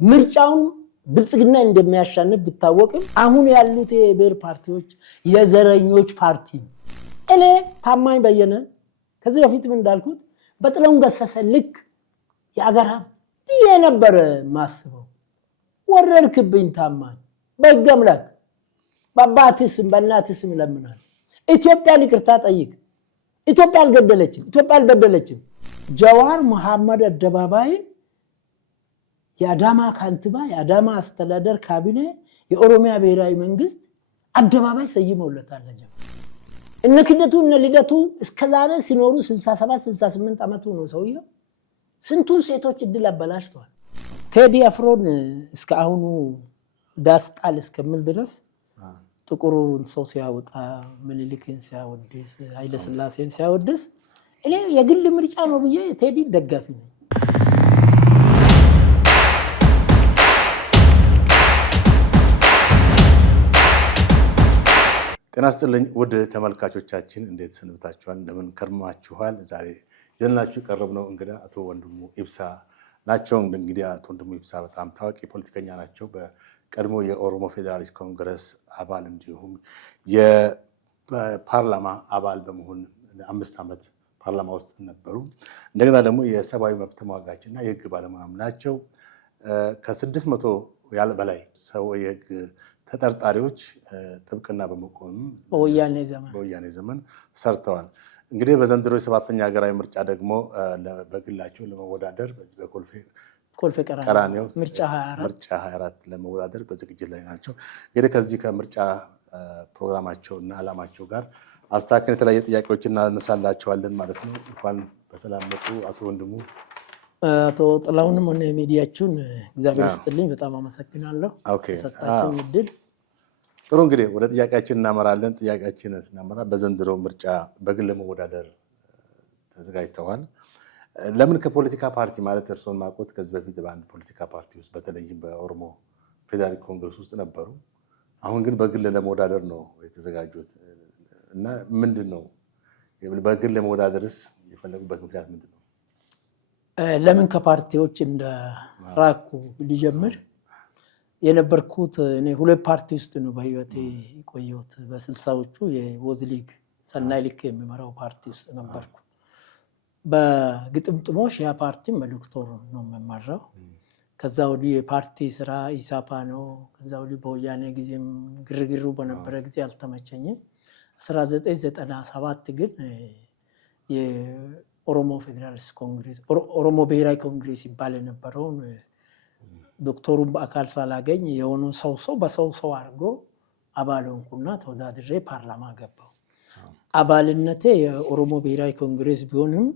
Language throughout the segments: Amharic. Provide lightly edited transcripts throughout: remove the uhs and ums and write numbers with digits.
ምርጫውን ብልጽግና እንደሚያሻንፍ ቢታወቅም አሁን ያሉት የብሔር ፓርቲዎች የዘረኞች ፓርቲ እኔ ታማኝ በየነ ከዚህ በፊትም እንዳልኩት በጥላሁን ገሰሰ ልክ የአገር ሀብት የነበረ ማስበው ወረድክብኝ ታማኝ በሕግ አምላክ በአባትህ ስም በእናትህ ስም ለምናል ኢትዮጵያን ይቅርታ ጠይቅ። ኢትዮጵያ አልገደለችም፣ ኢትዮጵያ አልበደለችም። ጀዋር መሐመድ አደባባይ የአዳማ ካንቲባ የአዳማ አስተዳደር ካቢኔ የኦሮሚያ ብሔራዊ መንግስት አደባባይ ሰይመውለታል። እነ ክደቱ እነ ልደቱ እስከዛሬ ሲኖሩ 67 68 ዓመቱ ነው ሰውየው። ስንቱን ሴቶች እድል አበላሽተዋል። ቴዲ አፍሮን እስከ አሁኑ ዳስጣል እስከምል ድረስ ጥቁሩን ሰው ሲያወጣ ምኒልክን ሲያወድስ ኃይለ ሥላሴን ሲያወድስ እኔ የግል ምርጫ ነው ብዬ ቴዲ ደጋፊ ነኝ። ጤና ይስጥልኝ ውድ ተመልካቾቻችን፣ እንዴት ሰንብታችኋል? እንደምን ከርማችኋል? ዛሬ ይዘንላችሁ ቀረብነው እንግዳ አቶ ወንድሙ ኢብሳ ናቸው። እንግዲህ አቶ ወንድሙ ኢብሳ በጣም ታዋቂ ፖለቲከኛ ናቸው። በቀድሞ የኦሮሞ ፌዴራሊስት ኮንግረስ አባል እንዲሁም የፓርላማ አባል በመሆን 5 ዓመት ፓርላማ ውስጥ ነበሩ። እንደገና ደግሞ የሰብአዊ መብት ተሟጋችና የህግ ባለሙያም ናቸው። ከ600 በላይ ሰው የህግ ተጠርጣሪዎች ጥብቅና በመቆም በወያኔ ዘመን ሰርተዋል። እንግዲህ በዘንድሮ የ7ኛ ሀገራዊ ምርጫ ደግሞ በግላቸው ለመወዳደር በዚህ በኮልፌ ቀራኒዮ ምርጫ 24 ለመወዳደር በዝግጅት ላይ ናቸው። እንግዲህ ከዚህ ከምርጫ ፕሮግራማቸው እና ዓላማቸው ጋር አስተካክለን የተለያየ ጥያቄዎችን እናነሳላቸዋለን ማለት ነው። እንኳን በሰላም መጡ አቶ ወንድሙ። አቶ ጥላሁንም ሆነ ሚዲያችሁን እግዚአብሔር ይስጥልኝ፣ በጣም አመሰግናለሁ ሰጣችሁኝ እድል። ጥሩ እንግዲህ ወደ ጥያቄያችን እናመራለን። ጥያቄያችን ስናመራ በዘንድሮ ምርጫ በግል መወዳደር ተዘጋጅተዋል። ለምን ከፖለቲካ ፓርቲ ማለት እርስዎን ማቆት ከዚህ በፊት በአንድ ፖለቲካ ፓርቲ ውስጥ በተለይም በኦሮሞ ፌዴራሊስት ኮንግረስ ውስጥ ነበሩ። አሁን ግን በግል ለመወዳደር ነው የተዘጋጁት እና ምንድን ነው በግል ለመወዳደርስ የፈለጉበት ምክንያት ምንድን ነው? ለምን ከፓርቲዎች እንደራኩ ሊጀምር የነበርኩት እኔ 2 ፓርቲ ውስጥ ነው በህይወቴ የቆየሁት። በ60ዎቹ የወዝ ሊግ ሰናይ ልክ የሚመራው ፓርቲ ውስጥ ነበርኩ። በግጥምጥሞሽ ያ ፓርቲም በዶክተር ነው የምመራው። ከዛ ወዲህ የፓርቲ ስራ ኢሳፓ ነው። ከዛ ወዲህ በወያኔ ጊዜም ግርግሩ በነበረ ጊዜ አልተመቸኝም። 1997 ግን ኦሮሞ ፌዴራሊስት ኮንግሬስ ኦሮሞ ብሔራዊ ኮንግሬስ ይባል የነበረውን ዶክተሩን በአካል ሳላገኝ የሆነ ሰው በሰው አድርጎ አባል ሆንኩና ተወዳድሬ ፓርላማ ገባው። አባልነቴ የኦሮሞ ብሔራዊ ኮንግሬስ ቢሆንም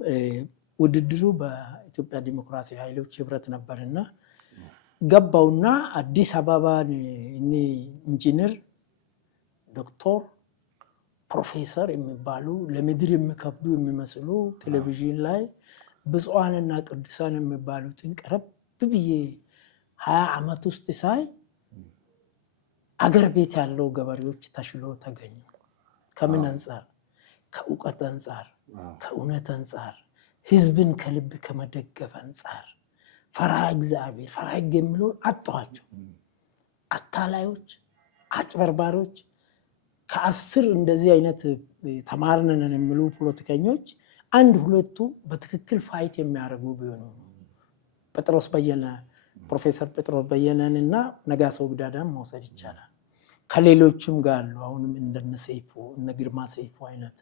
ውድድሩ በኢትዮጵያ ዲሞክራሲያዊ ኃይሎች ህብረት ነበርና ገባውና አዲስ አበባን እኔ ኢንጂነር ዶክተር ፕሮፌሰር የሚባሉ ለምድር የሚከብዱ የሚመስሉ ቴሌቪዥን ላይ ብፁዓንና ቅዱሳን የሚባሉትን ቀረብ ብዬ 20 ዓመት ውስጥ ሳይ አገር ቤት ያለው ገበሬዎች ተሽሎ ተገኙ። ከምን አንጻር? ከእውቀት አንጻር፣ ከእውነት አንጻር፣ ህዝብን ከልብ ከመደገፍ አንጻር ፈርሃ እግዚአብሔር ፈርሃ ህግ የሚለውን አጣኋቸው። አታላዮች፣ አጭበርባሪዎች ከ10 እንደዚህ አይነት ተማርነን የሚሉ ፖለቲከኞች 1-2ቱ በትክክል ፋይት የሚያደርጉ ቢሆኑ ጴጥሮስ በየነ ፕሮፌሰር ጴጥሮስ በየነን እና ነጋሶ ጊዳዳን መውሰድ ይቻላል። ከሌሎችም ጋር አሉ። አሁንም እንደነ ሰይፉ እነ ግርማ ሰይፉ አይነት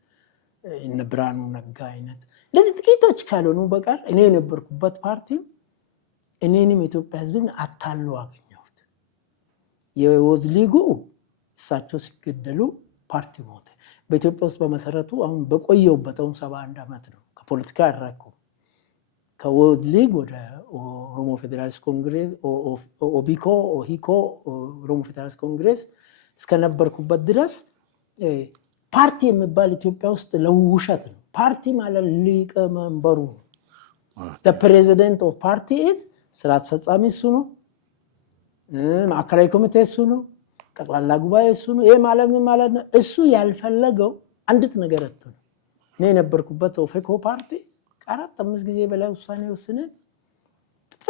እነ ብርሃኑ ነጋ አይነት ለዚህ ጥቂቶች ካልሆኑ በቀር እኔ የነበርኩበት ፓርቲ እኔንም የኢትዮጵያ ህዝብን አታሎ አገኘሁት። የወዝ ሊጉ እሳቸው ሲገደሉ ፓርቲ ሞተ። በኢትዮጵያ ውስጥ በመሰረቱ አሁን በቆየውበት አሁን 71 ዓመት ነው ከፖለቲካ ያራኩ። ከወዝ ሊግ ወደ ኦሮሞ ፌዴራሊስት ኮንግሬስ ኦቢኮ ኦሂኮ ኦሮሞ ፌዴራሊስት ኮንግሬስ እስከነበርኩበት ድረስ ፓርቲ የሚባል ኢትዮጵያ ውስጥ ለውሸት ነው። ፓርቲ ማለት ሊቀመንበሩ ነው። the president of party is ስራ አስፈጻሚ እሱ ነው። ማዕከላዊ ኮሚቴ እሱ ነው። ጠቅላላ ጉባኤ እሱ ነው። ይሄ ማለት ምን ማለት ነው? እሱ ያልፈለገው አንዲት ነገር አጥቶ እኔ የነበርኩበት ኦፌኮ ፓርቲ 4-5 ጊዜ በላይ ውሳኔ ወስነን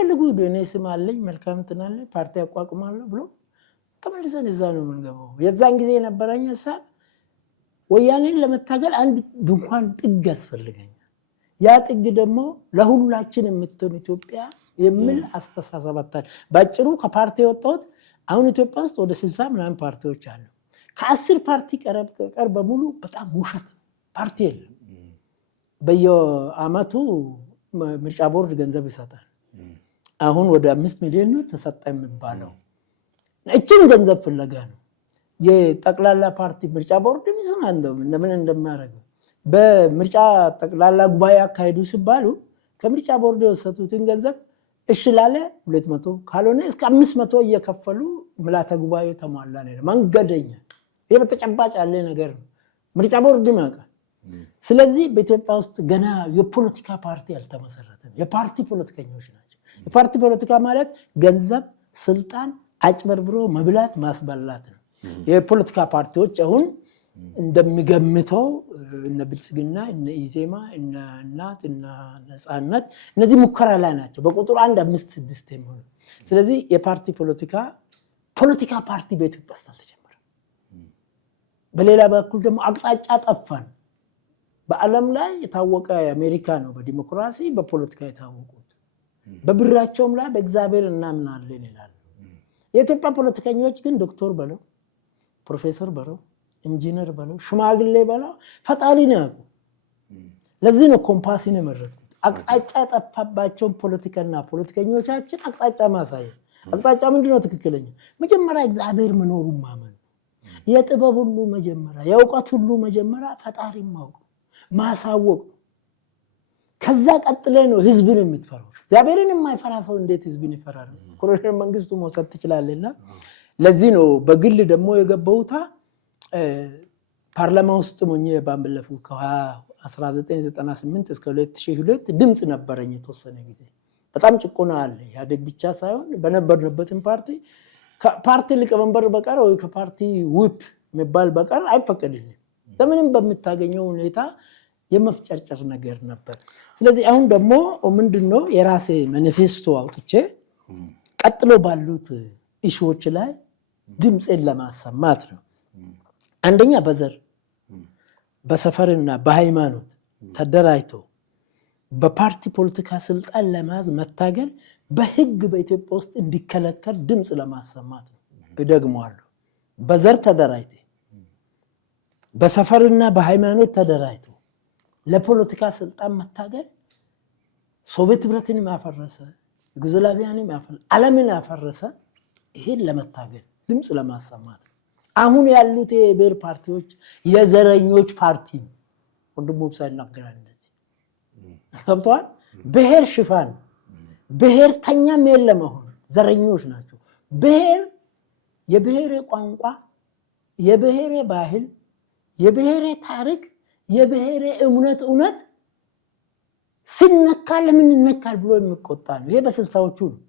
ሲፈልጉ እኔ ስም አለኝ መልካም እንትን አለኝ ፓርቲ አቋቁማለሁ ብሎ ተመልሰን እዛ ነው የምንገባው። የዛን ጊዜ የነበረኝ ሀሳብ ወያኔን ለመታገል አንድ ድንኳን ጥግ ያስፈልገኛል። ያ ጥግ ደግሞ ለሁላችን የምትሆን ኢትዮጵያ የሚል አስተሳሰብ አጣን። ባጭሩ ከፓርቲ የወጣሁት አሁን ኢትዮጵያ ውስጥ ወደ 60 ምናምን ፓርቲዎች አሉ። ከ10 ፓርቲ ቀር በሙሉ በጣም ውሸት ፓርቲ የለም። በየአመቱ ምርጫ ቦርድ ገንዘብ ይሰጣል። አሁን ወደ 5 ሚሊዮን ነው ተሰጠ የሚባለው። እችን ገንዘብ ፍለጋ ነው የጠቅላላ ፓርቲ ምርጫ ቦርድ የሚስማ እንደምን እንደማያደርገው በምርጫ ጠቅላላ ጉባኤ አካሄዱ ሲባሉ ከምርጫ ቦርድ የወሰዱትን ገንዘብ እሺ ላለ 200 ካልሆነ እስከ 500 እየከፈሉ ምልዓተ ጉባኤ ተሟላ ነው። መንገደኛ ይሄ በተጨባጭ ያለ ነገር ነው። ምርጫ ቦርድ ያውቃል። ስለዚህ በኢትዮጵያ ውስጥ ገና የፖለቲካ ፓርቲ አልተመሰረተም። የፓርቲ ፖለቲከኞች ናቸው። የፓርቲ ፖለቲካ ማለት ገንዘብ፣ ስልጣን አጭበርብሮ መብላት ማስበላት ነው። የፖለቲካ ፓርቲዎች አሁን እንደሚገምተው እነ ብልጽግና እነ ኢዜማ እነ እናት እነ ነፃነት እነዚህ ሙከራ ላይ ናቸው። በቁጥር 1 5 6 የሚሆኑ ስለዚህ የፓርቲ ፖለቲካ ፓርቲ በኢትዮጵያ ውስጥ አልተጀመረም። በሌላ በኩል ደግሞ አቅጣጫ ጠፋን። በዓለም ላይ የታወቀ አሜሪካ ነው በዲሞክራሲ በፖለቲካ የታወቁት። በብራቸውም ላይ በእግዚአብሔር እናምናለን ይላሉ። የኢትዮጵያ ፖለቲከኞች ግን ዶክተር በለው ፕሮፌሰር በለው ኢንጂነር በለው ሽማግሌ በለው ፈጣሪ ነው ያውቁ። ለዚህ ነው ኮምፓስን የመረጡት። አቅጣጫ ጠፋባቸውን ፖለቲከኞቻችን አቅጣጫ ማሳየት። አቅጣጫ ምንድነው ትክክለኛ? መጀመሪያ እግዚአብሔር መኖሩን ማመን፣ የጥበብ ሁሉ መጀመሪያ የእውቀት ሁሉ መጀመሪያ ፈጣሪ ማወቅ ማሳወቅ። ከዛ ቀጥለ ነው ህዝብን የምትፈራው። እግዚአብሔርን የማይፈራ ሰው እንዴት ህዝብን ይፈራል? ኮሎኔል መንግስቱ መውሰድ ትችላለና ለዚህ ነው በግል ደግሞ የገባውታ ፓርላማ ውስጥ ሞኜ ባለፈው ከ1998 እስከ 2002 ድምጽ ነበረኝ የተወሰነ ጊዜ። በጣም ጭቆና አለ። ያደግ ብቻ ሳይሆን በነበርንበትም ፓርቲ ሊቀመንበር በቀር ወይ ከፓርቲ ውፕ የሚባል በቀር አይፈቀድልም። ለምንም በምታገኘው ሁኔታ የመፍጨርጨር ነገር ነበር። ስለዚህ አሁን ደግሞ ምንድነው የራሴ ማኒፌስቶ አውጥቼ ቀጥሎ ባሉት ኢሹዎች ላይ ድምጽን ለማሰማት ነው። አንደኛ በዘር በሰፈርና በሃይማኖት ተደራጅቶ በፓርቲ ፖለቲካ ስልጣን ለማዝ መታገል በህግ በኢትዮጵያ ውስጥ እንዲከለከል ድምጽ ለማሰማት ነው። እደግመዋለሁ። በዘር ተደራጅቶ በሰፈርና በሃይማኖት ተደራጅቶ ለፖለቲካ ስልጣን መታገል ሶቪየት ህብረትን ያፈረሰ ዩጎዝላቪያንም ያፈረሰ ዓለምን ያፈረሰ ይሄን ለመታገል ድምጽ ለማሰማት አሁን ያሉት የብሔር ፓርቲዎች የዘረኞች ፓርቲ ነው። ወንድሙ ሳይናገራል እንደዚህ ገብቷል። ብሔር ሽፋን ብሔርተኛም የለም። አሁን ዘረኞች ናቸው። ብሔር የብሔር ቋንቋ የብሔር ባህል የብሔር ታሪክ የብሔር እውነት ሲነካ ለምን ይነካል ብሎ የሚቆጣ ነው። ይሄ በ60ዎቹ ነው።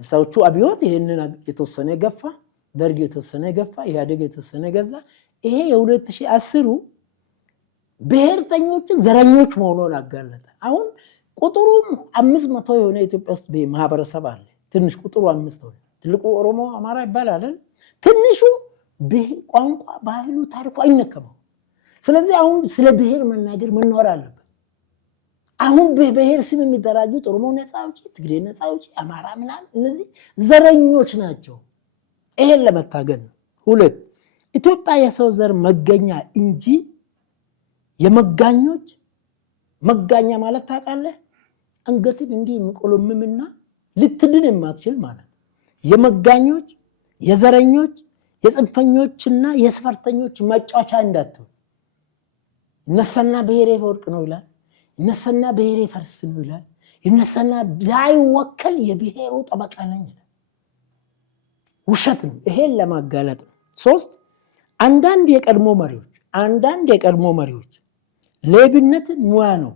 60ዎቹ አብዮት ይሄንን የተወሰነ ገፋ፣ ደርግ የተወሰነ ገፋ፣ ኢህአዴግ የተወሰነ ገዛ። ይሄ የ2010ሩ ብሔርተኞችን ዘረኞች መሆኑን አጋለጠ። አሁን ቁጥሩ 500 የሆነ ኢትዮጵያ ውስጥ ማህበረሰብ አለ። ትንሽ ቁጥሩ 500 ሆነ። ትልቁ ኦሮሞ አማራ ይባላል። ትንሹ ቋንቋ ባህሉ ታሪኩ አይነከመው። ስለዚህ አሁን ስለ ብሔር መናገር መኖር አለበት። አሁን በብሔር ስም የሚደራጁት ኦሮሞ ነፃ አውጪ፣ ትግሬ ነፃ አውጪ፣ አማራ ምናምን እነዚህ ዘረኞች ናቸው። ይሄን ለመታገል ነው። ሁለት ኢትዮጵያ የሰው ዘር መገኛ እንጂ የመጋኞች መጋኛ ማለት ታውቃለህ? አንገትን እንዲህ የሚቆለምምና ልትድን የማትችል ማለት የመጋኞች የዘረኞች የጽንፈኞችና የስፈርተኞች መጫወቻ እንዳትሆን። እነሰና ብሔሬ ወርቅ ነው ይላል፣ እነሰና ብሔሬ ፈርስ ነው ይላል፣ እነሰና ላይወከል የብሔሩ ጠበቃ ነኝ ይላል። ውሸት ነው። ይሄን ለማጋለጥ ነው። 3 አንዳንድ የቀድሞ መሪዎች ሌብነት ሙያ ነው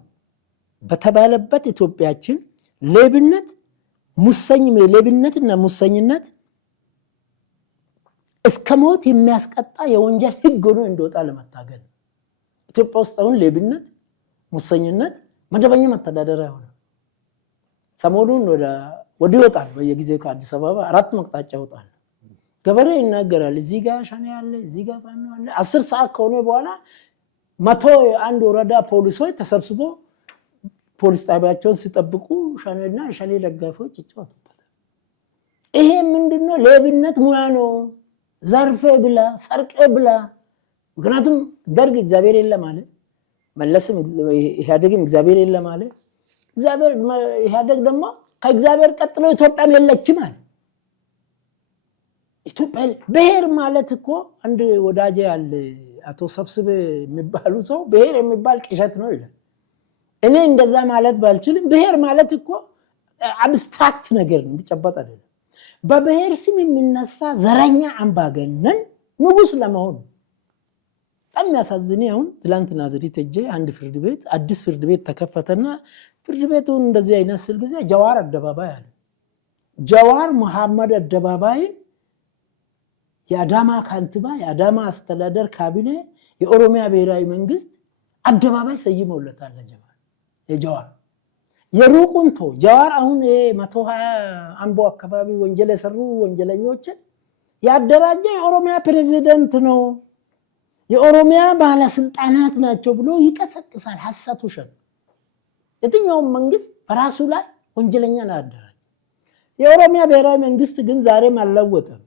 በተባለበት ኢትዮጵያችን ሌብነትና ሙሰኝነት እስከ ሞት የሚያስቀጣ የወንጀል ህግ ሆኖ እንዲወጣ ለመታገል ኢትዮጵያ ውስጥ አሁን ሌብነት ሙሰኝነት መደበኛ መተዳደሪያ ሆነ። ሰሞኑን ወደ ይወጣል በየጊዜው ከአዲስ አበባ 4 መቅጣጫ ይወጣል። ገበሬ ይናገራል። እዚህ ጋር ሸኔ ያለ እዚህ ጋር ፋኖ አለ። 10 ሰዓት ከሆነ በኋላ 101 ወረዳ ፖሊሶች ተሰብስቦ ፖሊስ ጣቢያቸውን ሲጠብቁ ሸኔና ሸኔ ደጋፊዎች ይጫወቱበታል። ይሄ ምንድነው? ሌብነት ሙያ ነው። ዘርፌ ብላ ሰርቄ ብላ። ምክንያቱም ደርግ እግዚአብሔር የለም አለ፣ መለስም ኢህአዴግም እግዚአብሔር የለም አለ። እግዚአብሔር ኢህአዴግ ደግሞ ከእግዚአብሔር ቀጥሎ ኢትዮጵያም የለችም አለ። ኢትዮጵያ ብሔር ማለት እኮ አንድ ወዳጄ ያለ አቶ ሰብስቤ የሚባሉ ሰው ብሔር የሚባል ቅዠት ነው ይላል። እኔ እንደዛ ማለት ባልችልም ብሔር ማለት እኮ አብስትራክት ነገር ነው፣ የሚጨበጥ አይደለም። በብሔር ስም የሚነሳ ዘረኛ አምባገነን ንጉስ ለመሆን በጣም የሚያሳዝን። አሁን ትላንት ናዝሬት ሄጄ አንድ ፍርድ ቤት አዲስ ፍርድ ቤት ተከፈተና ፍርድ ቤቱን እንደዚህ አይነት ስል ጊዜ ጀዋር አደባባይ አለ። ጀዋር መሐመድ አደባባይን የአዳማ ካንቲባ የአዳማ አስተዳደር ካቢኔ የኦሮሚያ ብሔራዊ መንግስት አደባባይ ሰይመውለታል የጀዋር የሩቁን ቶ ጀዋር አሁን 120 አምቦ አካባቢ ወንጀል የሰሩ ወንጀለኞችን ያደራጀ የኦሮሚያ ፕሬዚደንት ነው፣ የኦሮሚያ ባለስልጣናት ናቸው ብሎ ይቀሰቅሳል። ሐሰት ውሸት። የትኛውም መንግስት በራሱ ላይ ወንጀለኛን አደራጀ። የኦሮሚያ ብሔራዊ መንግስት ግን ዛሬም አልለወጠም።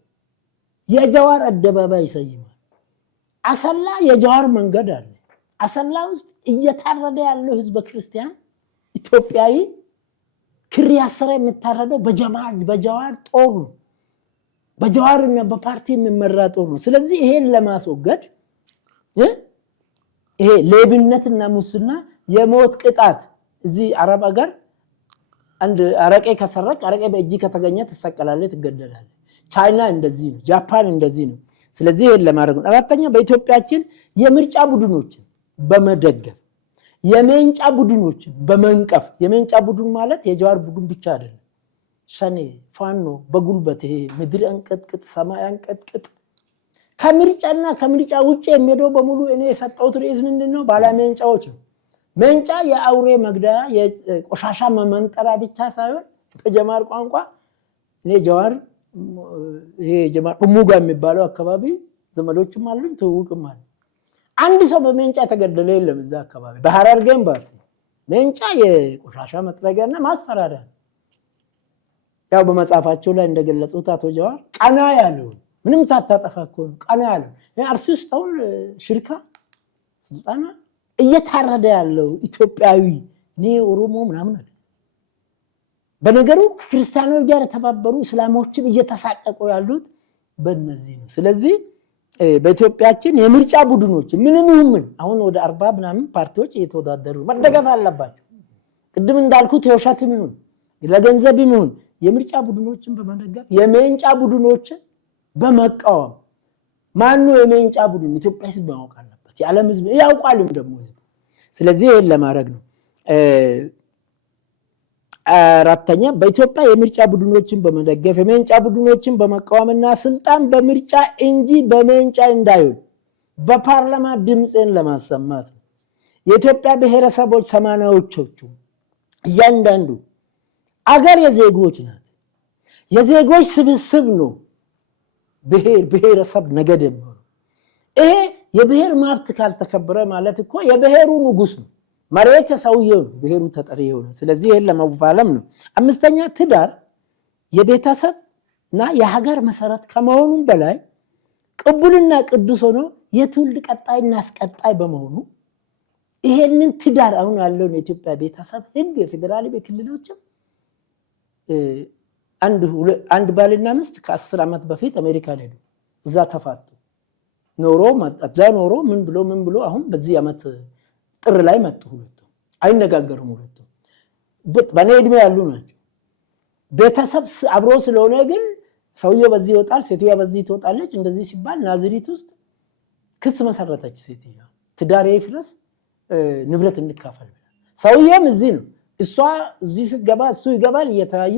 የጀዋር አደባባይ ይሰይማል። አሰላ የጀዋር መንገድ አለ። አሰላ ውስጥ እየታረደ ያለው ህዝበ ክርስቲያን ኢትዮጵያዊ ክር ያሰረ የሚታረደው በጀዋር ጦር ነው። በጀዋርና በፓርቲ የሚመራ ጦር ነው። ስለዚህ ይሄን ለማስወገድ ይሄ ሌብነትና ሙስና የሞት ቅጣት እዚህ አረብ ሀገር አንድ አረቄ ከሰረቅ አረቄ በእጅ ከተገኘ ትሰቀላለህ፣ ትገደላለህ። ቻይና እንደዚህ ነው፣ ጃፓን እንደዚህ ነው። ስለዚህ ይሄን ለማድረግ ነው። አራተኛ በኢትዮጵያችን የምርጫ ቡድኖችን በመደገፍ የሜንጫ ቡድኖችን በመንቀፍ የሜንጫ ቡድን ማለት የጀዋር ቡድን ብቻ አይደለም። ሸኔ ፋኖ በጉልበት ይሄ ምድር አንቀጥቅጥ ሰማይ አንቀጥቅጥ ከምርጫና ከምርጫ ውጪ የሚሄደው በሙሉ እኔ የሰጠሁት ርዕስ ምንድነው? ባለሜንጫዎች ነው። ሜንጫ የአውሬ መግደያ የቆሻሻ መመንጠራ ብቻ ሳይሆን በጀማር ቋንቋ እኔ ጀዋር ይሄ ጀማር ሙጋ የሚባለው አካባቢ ዘመዶችም አሉኝ ትውውቅም አለ። አንድ ሰው በሜንጫ የተገደለ የለም እዛ አካባቢ። በሐረርጌም ባርሲ ሜንጫ የቆሻሻ መጥረጊያና ማስፈራሪያ። ያው በመጽሐፋቸው ላይ እንደገለጹት አቶ ጀዋር ቀና ያለው ምንም ሳታጠፋ እኮ ነው ቀና ያለው። አርሲ ውስጥ አሁን ሽርካ ስልጣና እየታረደ ያለው ኢትዮጵያዊ ነው ኦሮሞ ምናምን አይደል። በነገሩ ክርስቲያኖች ጋር የተባበሩ እስላሞችም እየተሳቀቁ ያሉት በእነዚህ ነው። ስለዚህ በኢትዮጵያችን የምርጫ ቡድኖች ምንም ይሁን አሁን ወደ 40 ምናምን ፓርቲዎች እየተወዳደሩ መደገፍ አለባቸው። ቅድም እንዳልኩት የውሸትም ይሁን ለገንዘብም ይሁን የምርጫ ቡድኖችን በመደገፍ የሜንጫ ቡድኖችን በመቃወም ማነው የሜንጫ ቡድን ኢትዮጵያ ህዝብ ማወቅ አለበት። የዓለም ህዝብ ያውቃልም ደግሞ ህዝብ። ስለዚህ ይሄን ለማድረግ ነው። አራተኛ በኢትዮጵያ የምርጫ ቡድኖችን በመደገፍ የሜንጫ ቡድኖችን በመቃወምና ስልጣን በምርጫ እንጂ በሜንጫ እንዳይሆን በፓርላማ ድምፅን ለማሰማት ነው። የኢትዮጵያ ብሔረሰቦች 80ዎቹ እያንዳንዱ አገር የዜጎች ናት። የዜጎች ስብስብ ነው ብሔረሰብ ነገድ ነው። ይሄ የብሔር መብት ካልተከበረ ማለት እኮ የብሔሩ ንጉስ ነው፣ መሬት ሰውየው ነው፣ ብሔሩ ተጠሪ ነው። ስለዚህ ይሄን ለመፋለም ነው። አምስተኛ ትዳር የቤተሰብና የሀገር መሰረት ከመሆኑም በላይ ቅቡልና ቅዱስ ሆኖ የትውልድ ቀጣይና አስቀጣይ በመሆኑ ይሄንን ትዳር አሁን ያለውን የኢትዮጵያ ቤተሰብ ህግ ፌደራል በክልሎችም አንድ ባልና ሚስት ከ10 ዓመት በፊት አሜሪካን ሄዱ፣ እዛ ተፋቱ። ኖሮ እዛ ኖሮ ምን ብሎ አሁን በዚህ ዓመት ጥር ላይ መጡ። ሁለቱ አይነጋገሩም። ሁለቱ በኔ እድሜ ያሉ ናቸው። ቤተሰብ አብሮ ስለሆነ ግን ሰውየው በዚህ ይወጣል፣ ሴትየዋ በዚህ ትወጣለች። እንደዚህ ሲባል ናዝሪት ውስጥ ክስ መሰረተች ሴትየዋ። ትዳሬ ይፍረስ ንብረት እንካፈል። ሰውየውም እዚህ ነው፣ እሷ እዚህ ስትገባ እሱ ይገባል። እየተያዩ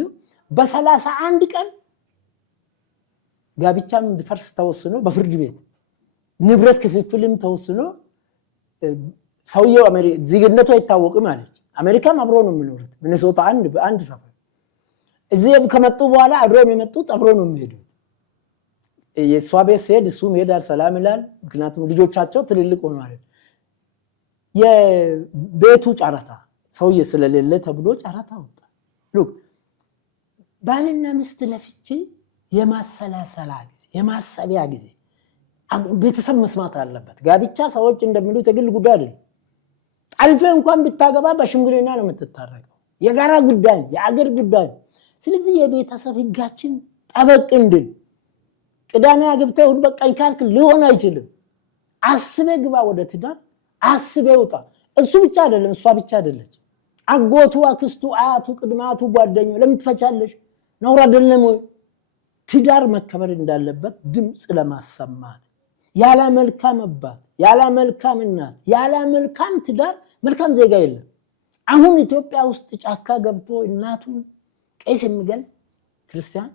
በ31 ቀን ጋብቻም እንዲፈርስ ተወስኖ በፍርድ ቤት ንብረት ክፍፍልም ተወስኖ ሰውየው ዜግነቱ አይታወቅም አለች። አሜሪካም አብሮ ነው የሚኖሩት ሚኒሶታ አንድ ሰፈር። እዚህም ከመጡ በኋላ አብረው የመጡት አብረው ነው የሚሄዱት። የእሷ ቤት ሲሄድ እሱም ይሄዳል፣ ሰላም ይላል። ምክንያቱም ልጆቻቸው ትልልቅ ሆነዋል። የቤቱ ጨረታ ሰውዬ ስለሌለ ተብሎ ጨረታ ወጣ። ሉክ ባልና ሚስት ለፍቺ የማሰላሰላ ጊዜ የማሰቢያ ጊዜ ቤተሰብ መስማት አለበት። ጋብቻ ሰዎች እንደሚሉት የግል ጉዳይ አይደለም። አልፈ እንኳን ብታገባ በሽምግልና ነው የምትታረቀው። የጋራ ጉዳይ፣ የአገር ጉዳይ። ስለዚህ የቤተሰብ ህጋችን ጠበቅ እንድል ቅዳሜ አግብተህ እሑድ በቃኝ ካልክ ሊሆን አይችልም። አስበ ግባ ወደ ትዳር፣ አስበ ውጣ። እሱ ብቻ አይደለም፣ እሷ ብቻ አይደለች። አጎቱ፣ አክስቱ፣ አያቱ፣ ቅድማቱ፣ ጓደኛው ለምን ትፈቻለሽ? ነውር አይደለም ወይ? ትዳር መከበር እንዳለበት ድምፅ ለማሰማት ያለ መልካም አባት፣ ያለ መልካም እናት፣ ያለ መልካም ትዳር መልካም ዜጋ የለም። አሁን ኢትዮጵያ ውስጥ ጫካ ገብቶ እናቱን ቄስ የሚገል ክርስቲያን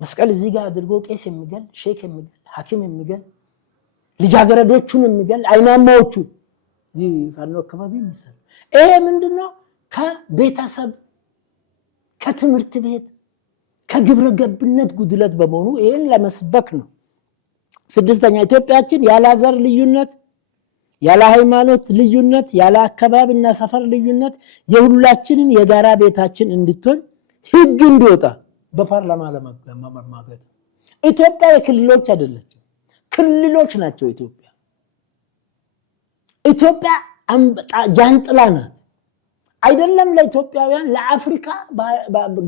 መስቀል እዚህ ጋር አድርጎ ቄስ የሚገል ሼክ የሚገል ሐኪም የሚገል ልጃገረዶቹን የሚገል አይናማዎቹ እዚህ ፋኖ አካባቢ የሚሰሩ ይሄ ምንድነው? ከቤተሰብ ከትምህርት ቤት ከግብረ ገብነት ጉድለት በመሆኑ ይሄን ለመስበክ ነው። ስድስተኛ ኢትዮጵያችን ያለ ዘር ልዩነት፣ ያለ ሃይማኖት ልዩነት፣ ያለ አካባቢና ሰፈር ልዩነት የሁላችንም የጋራ ቤታችን እንድትሆን ህግ እንዲወጣ በፓርላማ ለማማገድ። ኢትዮጵያ የክልሎች አይደለችም፣ ክልሎች ናቸው ኢትዮጵያ። ኢትዮጵያ ጃንጥላ ናት። አይደለም ለኢትዮጵያውያን፣ ለአፍሪካ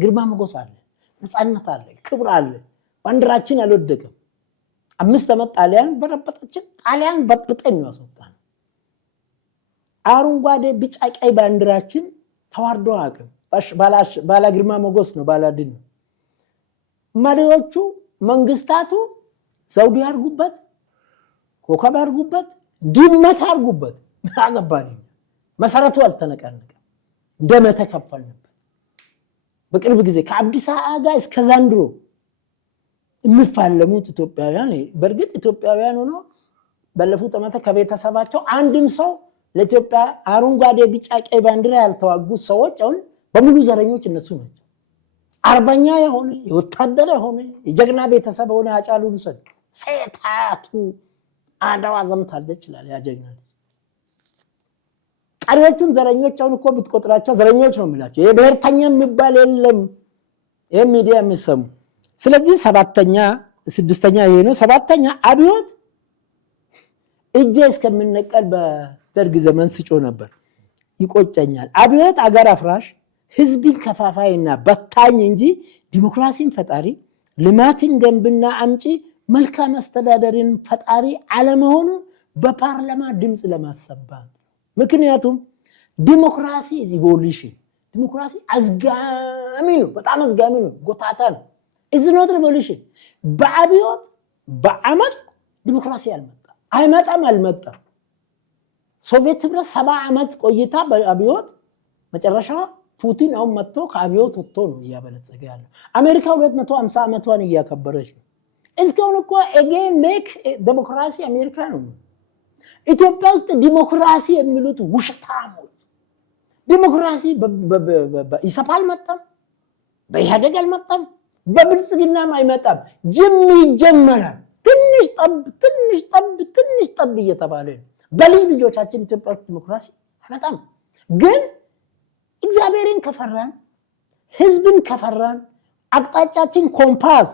ግርማ ሞገስ አለ፣ ነፃነት አለ፣ ክብር አለ። ባንዲራችን አልወደቀም። 5 ዓመት ጣሊያን በረበጠችን። ጣሊያን በጥብጠን ነው ያስወጣን። አረንጓዴ ቢጫ ቀይ ባንዲራችን ተዋርዶ አቅም ባላ ግርማ ሞገስ ነው፣ ባላድን ነው። መሪዎቹ መንግስታቱ ዘውድ ያርጉበት፣ ኮከብ ያርጉበት፣ ድመት ያርጉበት፣ አገባኝ። መሰረቱ አልተነቀነቀም። ደም ተከፈልንበት። በቅርብ ጊዜ ከአብዲስ አጋ እስከ ዛንድሮ የሚፋለሙት ኢትዮጵያውያን፣ በእርግጥ ኢትዮጵያውያን ሆኖ ባለፉት ዓመታት ከቤተሰባቸው አንድም ሰው ለኢትዮጵያ አረንጓዴ ቢጫ ቀይ ባንዲራ ያልተዋጉት ሰዎች አሁን በሙሉ ዘረኞች እነሱ ናቸው። አርበኛ የሆነ የወታደር የሆነ የጀግና ቤተሰብ ሆነ ያጫሉ ልሰድ ሴታቱ አዳዋ ዘምታለች ይላል ያጀግና። ቀሪዎቹን ዘረኞች አሁን እኮ ብትቆጥራቸው ዘረኞች ነው የሚላቸው። የብሔርተኛ የሚባል የለም ይሄ ሚዲያ የሚሰሙ። ስለዚህ 6ኛ ይሄ ነው። 7ኛ አብዮት እጄ እስከምንነቀል በደርግ ዘመን ስጮ ነበር፣ ይቆጨኛል። አብዮት አገር አፍራሽ ህዝብን ከፋፋይና በታኝ እንጂ ዲሞክራሲን ፈጣሪ፣ ልማትን ገንብና አምጪ፣ መልካም አስተዳደርን ፈጣሪ አለመሆኑ በፓርላማ ድምፅ ለማሰባት። ምክንያቱም ዲሞክራሲ ኢቮሉሽን፣ ዲሞክራሲ አዝጋሚ ነው፣ በጣም አዝጋሚ ነው፣ ጎታታ ነው። ኢዝ ኖት ሪቮሉሽን። በአብዮት በአመፅ ዲሞክራሲ አልመጣም። ሶቪየት ህብረት 70 ዓመት ቆይታ በአብዮት መጨረሻ ፑቲን አሁን መጥቶ ከአብዮት ወጥቶ ነው እያበለጸገ ያለው። አሜሪካ 250 ዓመቷን እያከበረች ነው። እስካሁን እኮ again make ዲሞክራሲ አሜሪካ ነው። ኢትዮጵያ ውስጥ ዲሞክራሲ የሚሉት ውሸታሞች። ዲሞክራሲ በኢሰፓ አልመጣም፣ በኢህአዴግ አልመጣም፣ በብልጽግናም አይመጣም። ይጀመራል ትንሽ ጠብ እየተባለ በልጅ ልጆቻችን ኢትዮጵያ ውስጥ ዲሞክራሲ አይመጣም። ግን እግዚአብሔርን ከፈራን፣ ህዝብን ከፈራን፣ አቅጣጫችን ኮምፓስ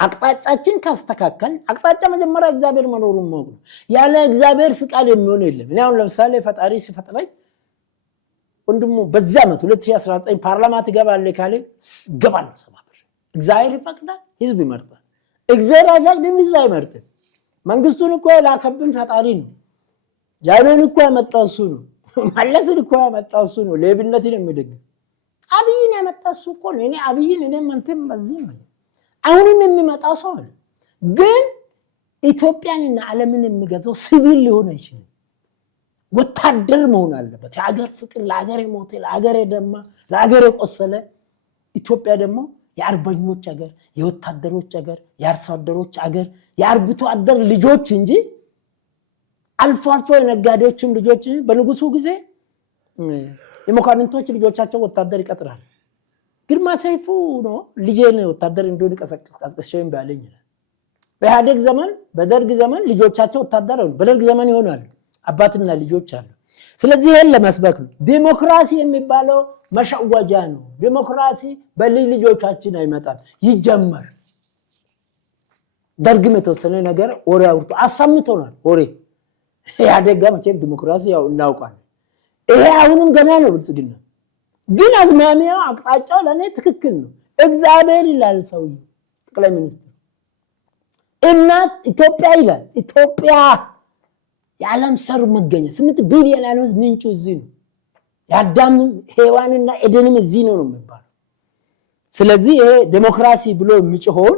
አቅጣጫችን ካስተካከል፣ አቅጣጫ መጀመሪያ እግዚአብሔር መኖሩን ማወቅ ነው። ያለ እግዚአብሔር ፍቃድ የሚሆን የለም። እኔ አሁን ለምሳሌ ፈጣሪ ሲፈጥረኝ ወንድሙ በዛ ዓመት 2019 ፓርላማ ትገባለህ ካለ ገባለሁ። ሰማብር እግዚአብሔር ይፈቅዳል፣ ህዝብ ይመርጣል። እግዚአብሔር አይፈቅድም፣ ህዝብ አይመርጥም። መንግስቱን እኮ ላከብን ፈጣሪ ነው። ጃቤን እኮ ያመጣው እሱ ነው። መለስን እኮ ያመጣው እሱ ነው። ሌብነትን የሚደግፍ አብይን ያመጣው እሱ እኮ ነው። እኔ አብይን እኔም አንተም በዚህ ነው። አሁንም የሚመጣ ሰው አለ። ግን ኢትዮጵያንና ዓለምን የሚገዛው ሲቪል ሊሆን አይችልም። ወታደር መሆን አለበት። የሀገር ፍቅር፣ ለሀገር የሞተ ለሀገር የደማ ለሀገር የቆሰለ። ኢትዮጵያ ደግሞ የአርበኞች ሀገር፣ የወታደሮች ሀገር፣ የአርሶ አደሮች ሀገር፣ የአርብቶ አደር ልጆች እንጂ አልፎ አልፎ የነጋዴዎችም ልጆች። በንጉሱ ጊዜ የመኳንንቶች ልጆቻቸው ወታደር ይቀጥራል። ግርማ ሰይፉ ነው ልጄን ወታደር እንደሆነ ቀስቀስሽኝ ባለኝ በኢህአዴግ ዘመን በደርግ ዘመን ልጆቻቸው ወታደር ነው በደርግ ዘመን ይሆናሉ አባትና ልጆች አሉ ስለዚህ ይሄን ለመስበክ ነው ዲሞክራሲ የሚባለው መሸወጃ ነው ዲሞክራሲ በልጆቻችን አይመጣም ይጀመር ደርግም የተወሰነ ነገር ወሬ አውርቶ አሳምቶናል ወሬ ኢህአዴግ ጋር መቼም ዲሞክራሲ ያው እናውቃለን ይሄ አሁንም ገና ነው ብልጽግና ግን አዝማሚያው አቅጣጫው ለኔ ትክክል ነው እግዚአብሔር ይላል ሰውዬው ጠቅላይ ሚኒስትር እናት ኢትዮጵያ ይላል ኢትዮጵያ የዓለም ሰር መገኛ 8 ቢሊዮን ዓለም ምንጩ እዚህ ነው ያዳም ሔዋንና ኤደንም እዚህ ነው የሚባለው ስለዚህ ይሄ ዲሞክራሲ ብሎ የሚጮሆን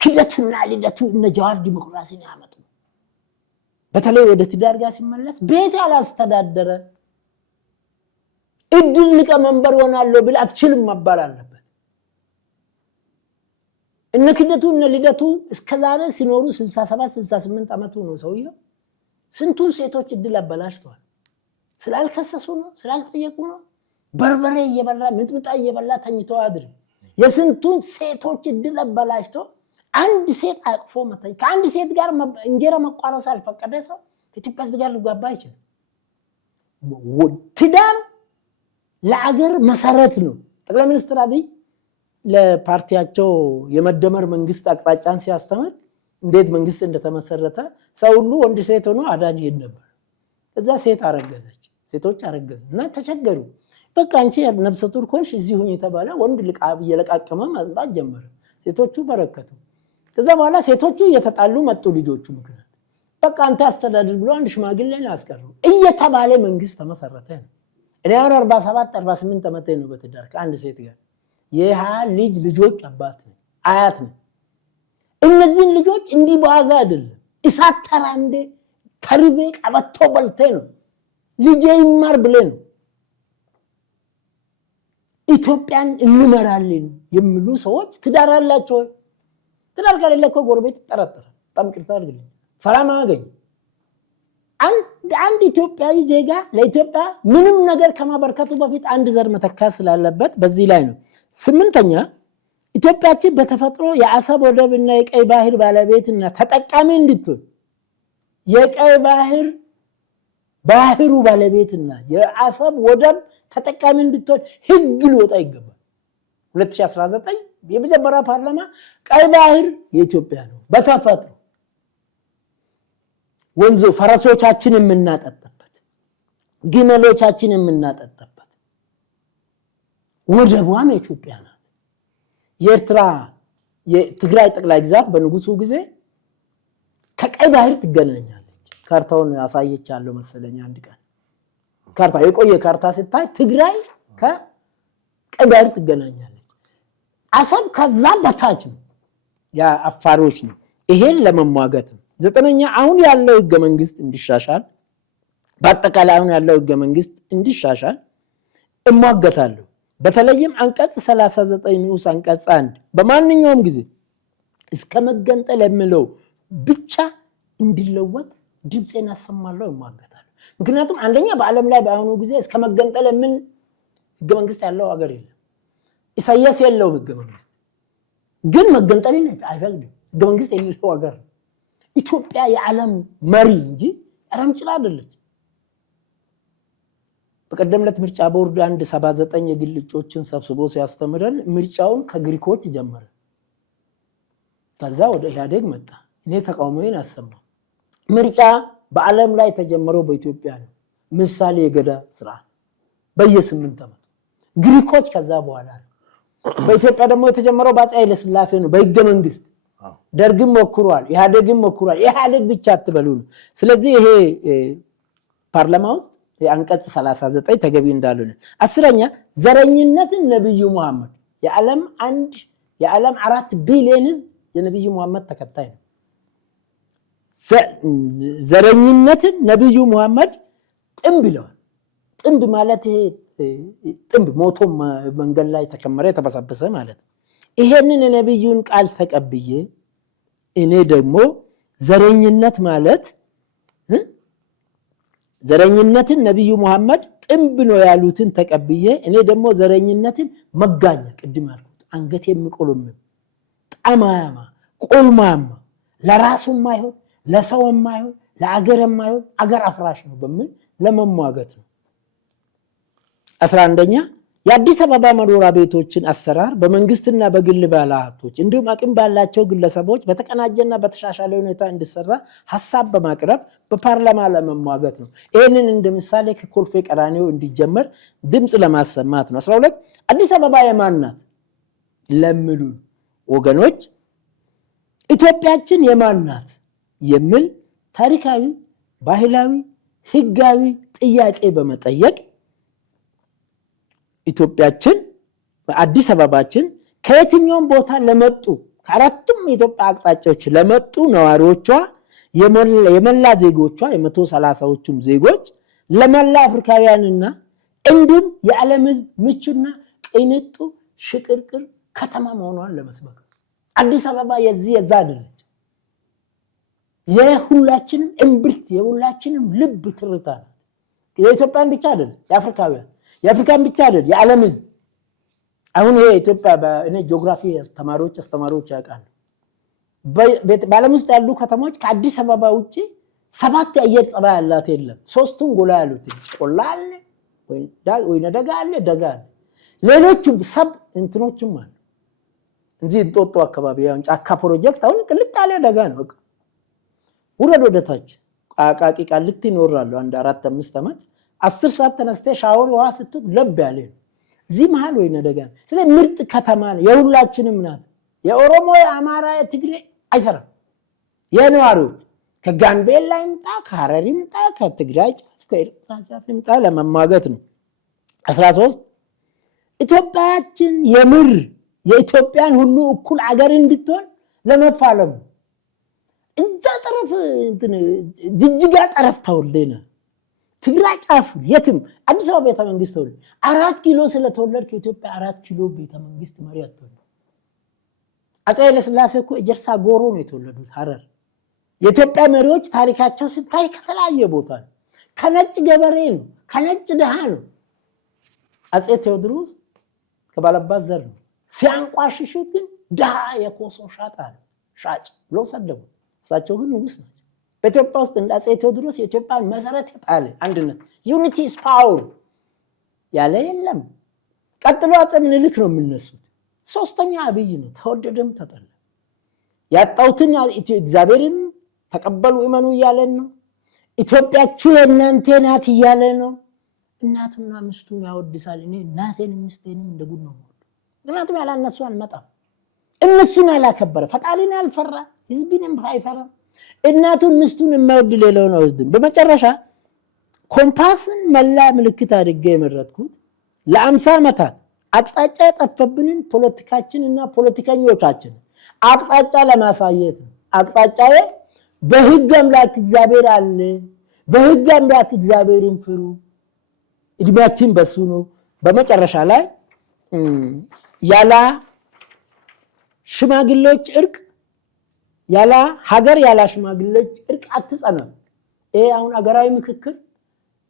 ክደቱና ልደቱ እነ ጃዋር ዲሞክራሲን ያመጡ በተለይ ወደ ትዳር ጋር ሲመለስ ቤት ያላስተዳደረ እድል ሊቀመንበር ሆናለሁ ብል አትችልም መባል አለበት እነ ክደቱ እነ ልደቱ እስከዛሬ ሲኖሩ 67 68 አመቱ ነው ሰውየው ስንቱን ሴቶች እድል አበላሽቷል ስላልከሰሱ ነው ስላልጠየቁ ነው በርበሬ እየበላ ምጥምጣ እየበላ ተኝቶ አድር የስንቱን ሴቶች እድል አበላሽቶ አንድ ሴት አቅፎ መተኝ ከአንድ ሴት ጋር እንጀራ መቋረስ አልፈቀደ ሰው ከኢትዮጵያስ ጋር ሊጋባ ይችላል ትዳር ለአገር መሰረት ነው ጠቅላይ ሚኒስትር አብይ ለፓርቲያቸው የመደመር መንግስት አቅጣጫን ሲያስተምር እንዴት መንግስት እንደተመሰረተ ሰው ሁሉ ወንድ ሴት ሆኖ አዳኝ ይሄድ ነበር እዛ ሴት አረገዘች ሴቶች አረገዙ እና ተቸገሩ በቃ አንቺ ነፍሰ ጡር ኮንሽ እዚህ ሁኚ ተባለ ወንድ ልቃብ እየለቃቀመ ማጥባት ጀመረ ሴቶቹ በረከቱ ከዛ በኋላ ሴቶቹ እየተጣሉ መጡ ልጆቹ ምክንያት በቃ አንተ አስተዳድር ብሎ አንድ ሽማግሌን አስቀሩ እየተባለ መንግስት ተመሰረተ እኔ 47 48 አመቴ ነው በትዳር ከአንድ ሴት ጋር ልጆች አባት ነው አያት ነው እነዚህን ልጆች እንዲህ በዋዛ አይደለም እሳት ተራንዴ ተርቤ ቀበቶ በልቴ ነው ልጄ ይማር ብለን ኢትዮጵያን እንመራለን የሚሉ ሰዎች ትዳር አላቸው ትዳር ከሌለ እኮ ጎረቤት ይጠራጠራል በጣም ቅርታ አድርግልኝ ሰላም አገኝ አንድ ኢትዮጵያዊ ዜጋ ለኢትዮጵያ ምንም ነገር ከማበርከቱ በፊት አንድ ዘር መተካት ስላለበት በዚህ ላይ ነው 8ኛ ኢትዮጵያችን በተፈጥሮ የአሰብ ወደብና የቀይ ባህር ባለቤትና ተጠቃሚ እንድትሆን የቀይ ባህሩ ባለቤትና የአሰብ ወደብ ተጠቃሚ እንድትሆን ህግ ሊወጣ ይገባል 2019 የመጀመሪያ ፓርላማ ቀይ ባህር የኢትዮጵያ ነው በተፈጥሮ ወንዞ ፈረሶቻችን የምናጠጣበት ግመሎቻችን የምናጠጣበት ወደቧም የኢትዮጵያ ናት የኤርትራ የትግራይ ጠቅላይ ግዛት በንጉሱ ጊዜ ከቀይ ባህር ትገናኛለች ካርታውን ያሳየቻለሁ መሰለኝ አንድ ቀን ካርታ የቆየ ካርታ ሲታይ ትግራይ ከቀይ ባህር ትገናኛለች አሰብ ከዛ በታች ነው ያ አፋሮች ነው ይሄን ለመሟገት 9ኛ አሁን ያለው ህገ መንግስት እንዲሻሻል በአጠቃላይ አሁን ያለው ህገ መንግስት እንዲሻሻል እሟገታለሁ በተለይም አንቀጽ 39 ንዑስ አንቀጽ 1 በማንኛውም ጊዜ እስከ መገንጠል የሚለው ብቻ እንዲለወጥ ድምጼን አሰማለሁ እሟገታለሁ ምክንያቱም አንደኛ በአለም ላይ በአሁኑ ጊዜ እስከ መገንጠል ምን ህገ መንግስት ያለው ሀገር የለም ኢሳያስ ያለው ህገ መንግስት ግን መገንጠልን አይፈልግም ህገ መንግስት የሌለው ሀገር ኢትዮጵያ የዓለም መሪ እንጂ ዓለም ጭላ አይደለች በቀደምለት ምርጫ ቦርድ 179 የግል እጩዎችን ሰብስቦ ሲያስተምረን ምርጫውን ከግሪኮች ጀመረ ከዛ ወደ ኢህአዴግ መጣ እኔ ተቃውሞዬን አሰማው ምርጫ በዓለም ላይ ተጀመረው በኢትዮጵያ ነው ምሳሌ የገዳ ስርዓት በየ8 አመት ግሪኮች ከዛ በኋላ በኢትዮጵያ ደግሞ የተጀመረው በአፄ ኃይለ ሥላሴ ነው በህገ መንግስት ደርግም ሞክሯል ኢህአዴግም ሞክሯል ኢህአዴግ ብቻ አትበሉ ስለዚህ ይሄ ፓርላማ ውስጥ የአንቀጽ 39 ተገቢ እንዳልሆነ 10ኛ ዘረኝነትን ነብዩ መሐመድ የዓለም 4 ቢሊዮን ህዝብ የነብዩ መሐመድ ተከታይ ነው ዘረኝነትን ነብዩ መሐመድ ጥንብ ይለዋል ጥንብ ማለት ይሄ ጥንብ ሞቶ መንገድ ላይ ተከመረ ተበሰበሰ ማለት ይሄንን የነብዩን ቃል ተቀብዬ እኔ ደግሞ ዘረኝነት ማለት ዘረኝነትን ነብዩ መሐመድ ጥንብ ነው ያሉትን ተቀብዬ እኔ ደግሞ ዘረኝነትን መጋኛ ቅድም አልኩት አንገት የሚቆልም ጣማማ ቆልማማ ለራሱም ማይሆን ለሰውም ማይሆን ለአገርም ማይሆን አገር አፍራሽ ነው በሚል ለመሟገት ነው። 11ኛ የአዲስ አበባ መኖሪያ ቤቶችን አሰራር በመንግስትና በግል ባለሀብቶች እንዲሁም አቅም ባላቸው ግለሰቦች በተቀናጀና በተሻሻለ ሁኔታ እንዲሰራ ሐሳብ በማቅረብ በፓርላማ ለመሟገት ነው። ይሄንን እንደ ምሳሌ ከኮልፌ ቀራኒዮ እንዲጀመር ድምጽ ለማሰማት ነው። 12 አዲስ አበባ የማን ናት ለሚሉ ወገኖች ኢትዮጵያችን የማን ናት የሚል ታሪካዊ፣ ባህላዊ፣ ህጋዊ ጥያቄ በመጠየቅ ኢትዮጵያችን አዲስ አበባችን ከየትኛውም ቦታ ለመጡ ከአራቱም የኢትዮጵያ አቅጣጫዎች ለመጡ ነዋሪዎቿ የመላ ዜጎቿ የ130ዎቹም ዜጎች ለመላ አፍሪካውያንና እንዲሁም የዓለም ህዝብ ምቹና ቅንጡ ሽቅርቅር ከተማ መሆኗን ለመስበክ አዲስ አበባ የዚህ የዛ አይደለች። የሁላችንም እምብርት የሁላችንም ልብ ትርታ ናት። የኢትዮጵያን ብቻ አይደለም የአፍሪካን ብቻ አይደለም የዓለም ህዝብ። አሁን ይሄ ኢትዮጵያ በእኔ ጂኦግራፊ አስተማሪዎች ያውቃሉ። በዓለም ውስጥ ያሉ ከተሞች ከአዲስ አበባ ውጪ 7 የአየር ጸባይ ያላት የለም። 3ቱም ጎላ ያሉት ቆላ አለ ወይ ደጋ አለ ደጋ አለ። ሌሎቹም ሰብ እንትኖችም አሉ። እዚህ እንጦጦ አካባቢ ያው ጫካ ፕሮጀክት አሁን ቅልጥ ያለ ደጋ ነው። በቃ ውረድ ወደታች አቃቂ ቃልቲ ይኖራሉ። አንድ 4-5 ዓመት 10 ሰዓት ተነስተ ሻወር ውሃ ስትት ለብ ያለ እዚህ መሃል ወይ ነደጋ። ስለዚህ ምርጥ ከተማ ነው የሁላችንም ናት። የኦሮሞ የአማራ የትግሬ አይሰራም። የነዋሪዎች ከጋምቤላ ይምጣ ከሐረር ይምጣ ከትግራይ ጫፍ ከኤርትራ ጫፍ ይምጣ ለመማገት ነው። 13 ኢትዮጵያችን የምር የኢትዮጵያን ሁሉ እኩል አገር እንድትሆን ለመፋለም እዛ ጠረፍ ጅጅጋ ጠረፍ ተወልደና ትግራይ ጫፍ የትም አዲስ አበባ ቤተ መንግስት ተወልደ 4 ኪሎ ስለተወለድክ ኢትዮጵያ 4 ኪሎ ቤተ መንግስት መሪ አትሆን። አፄ ኃይለ ሥላሴ እኮ እጀርሳ ጎሮ ነው የተወለዱት ሐረር። የኢትዮጵያ መሪዎች ታሪካቸው ስታይ ከተለያየ ቦታ ነው። ከነጭ ገበሬ ነው ከነጭ ድሃ ነው። አፄ ቴዎድሮስ ከባለባት ዘር ነው። ሲያንቋሽሹት ግን ድሃ የኮሶ ሻጭ ብሎ ሰደቡ። እሳቸው ግን ንጉስ ናቸው። በኢትዮጵያ ውስጥ እንደ አፄ ቴዎድሮስ የኢትዮጵያን መሰረት የጣለ አንድነት ዩኒቲ ኢዝ ፓወር ያለ የለም። ቀጥሎ አፄ ምኒልክ ነው የሚነሱት። 3ኛ አብይ ነው። ተወደደም ተጠላ ያጣውትን እግዚአብሔርን ተቀበሉ እመኑ እያለን ነው። ኢትዮጵያችሁ የእናንተ ናት እያለ ነው። እናቱና ሚስቱን ያወድሳል። እኔ እናቴን ሚስቴንም እንደ ጉድ ነው። ምክንያቱም ያላነሱ አልመጣም። እነሱን ያላከበረ ፈቃሪን ያልፈራ ህዝብንም አይፈራ እናቱን ሚስቱን የማይወድ ሌላው ነው ህዝብ። በመጨረሻ ኮምፓስን መላ ምልክት አድርጌ የመረጥኩት ለ50 ዓመታት አቅጣጫ የጠፈብንን ፖለቲካችንና ፖለቲከኞቻችን አቅጣጫ ለማሳየት ነው። አቅጣጫዬ በህግ አምላክ እግዚአብሔር አለ። በህግ አምላክ እግዚአብሔርን ፍሩ። እድሜያችን በሱ ነው። በመጨረሻ ላይ ያላ ሽማግሌዎች እርቅ ያላ ሀገር ያላ ሽማግሌዎች እርቅ አትጸናም። ይሄ አሁን አገራዊ ምክክር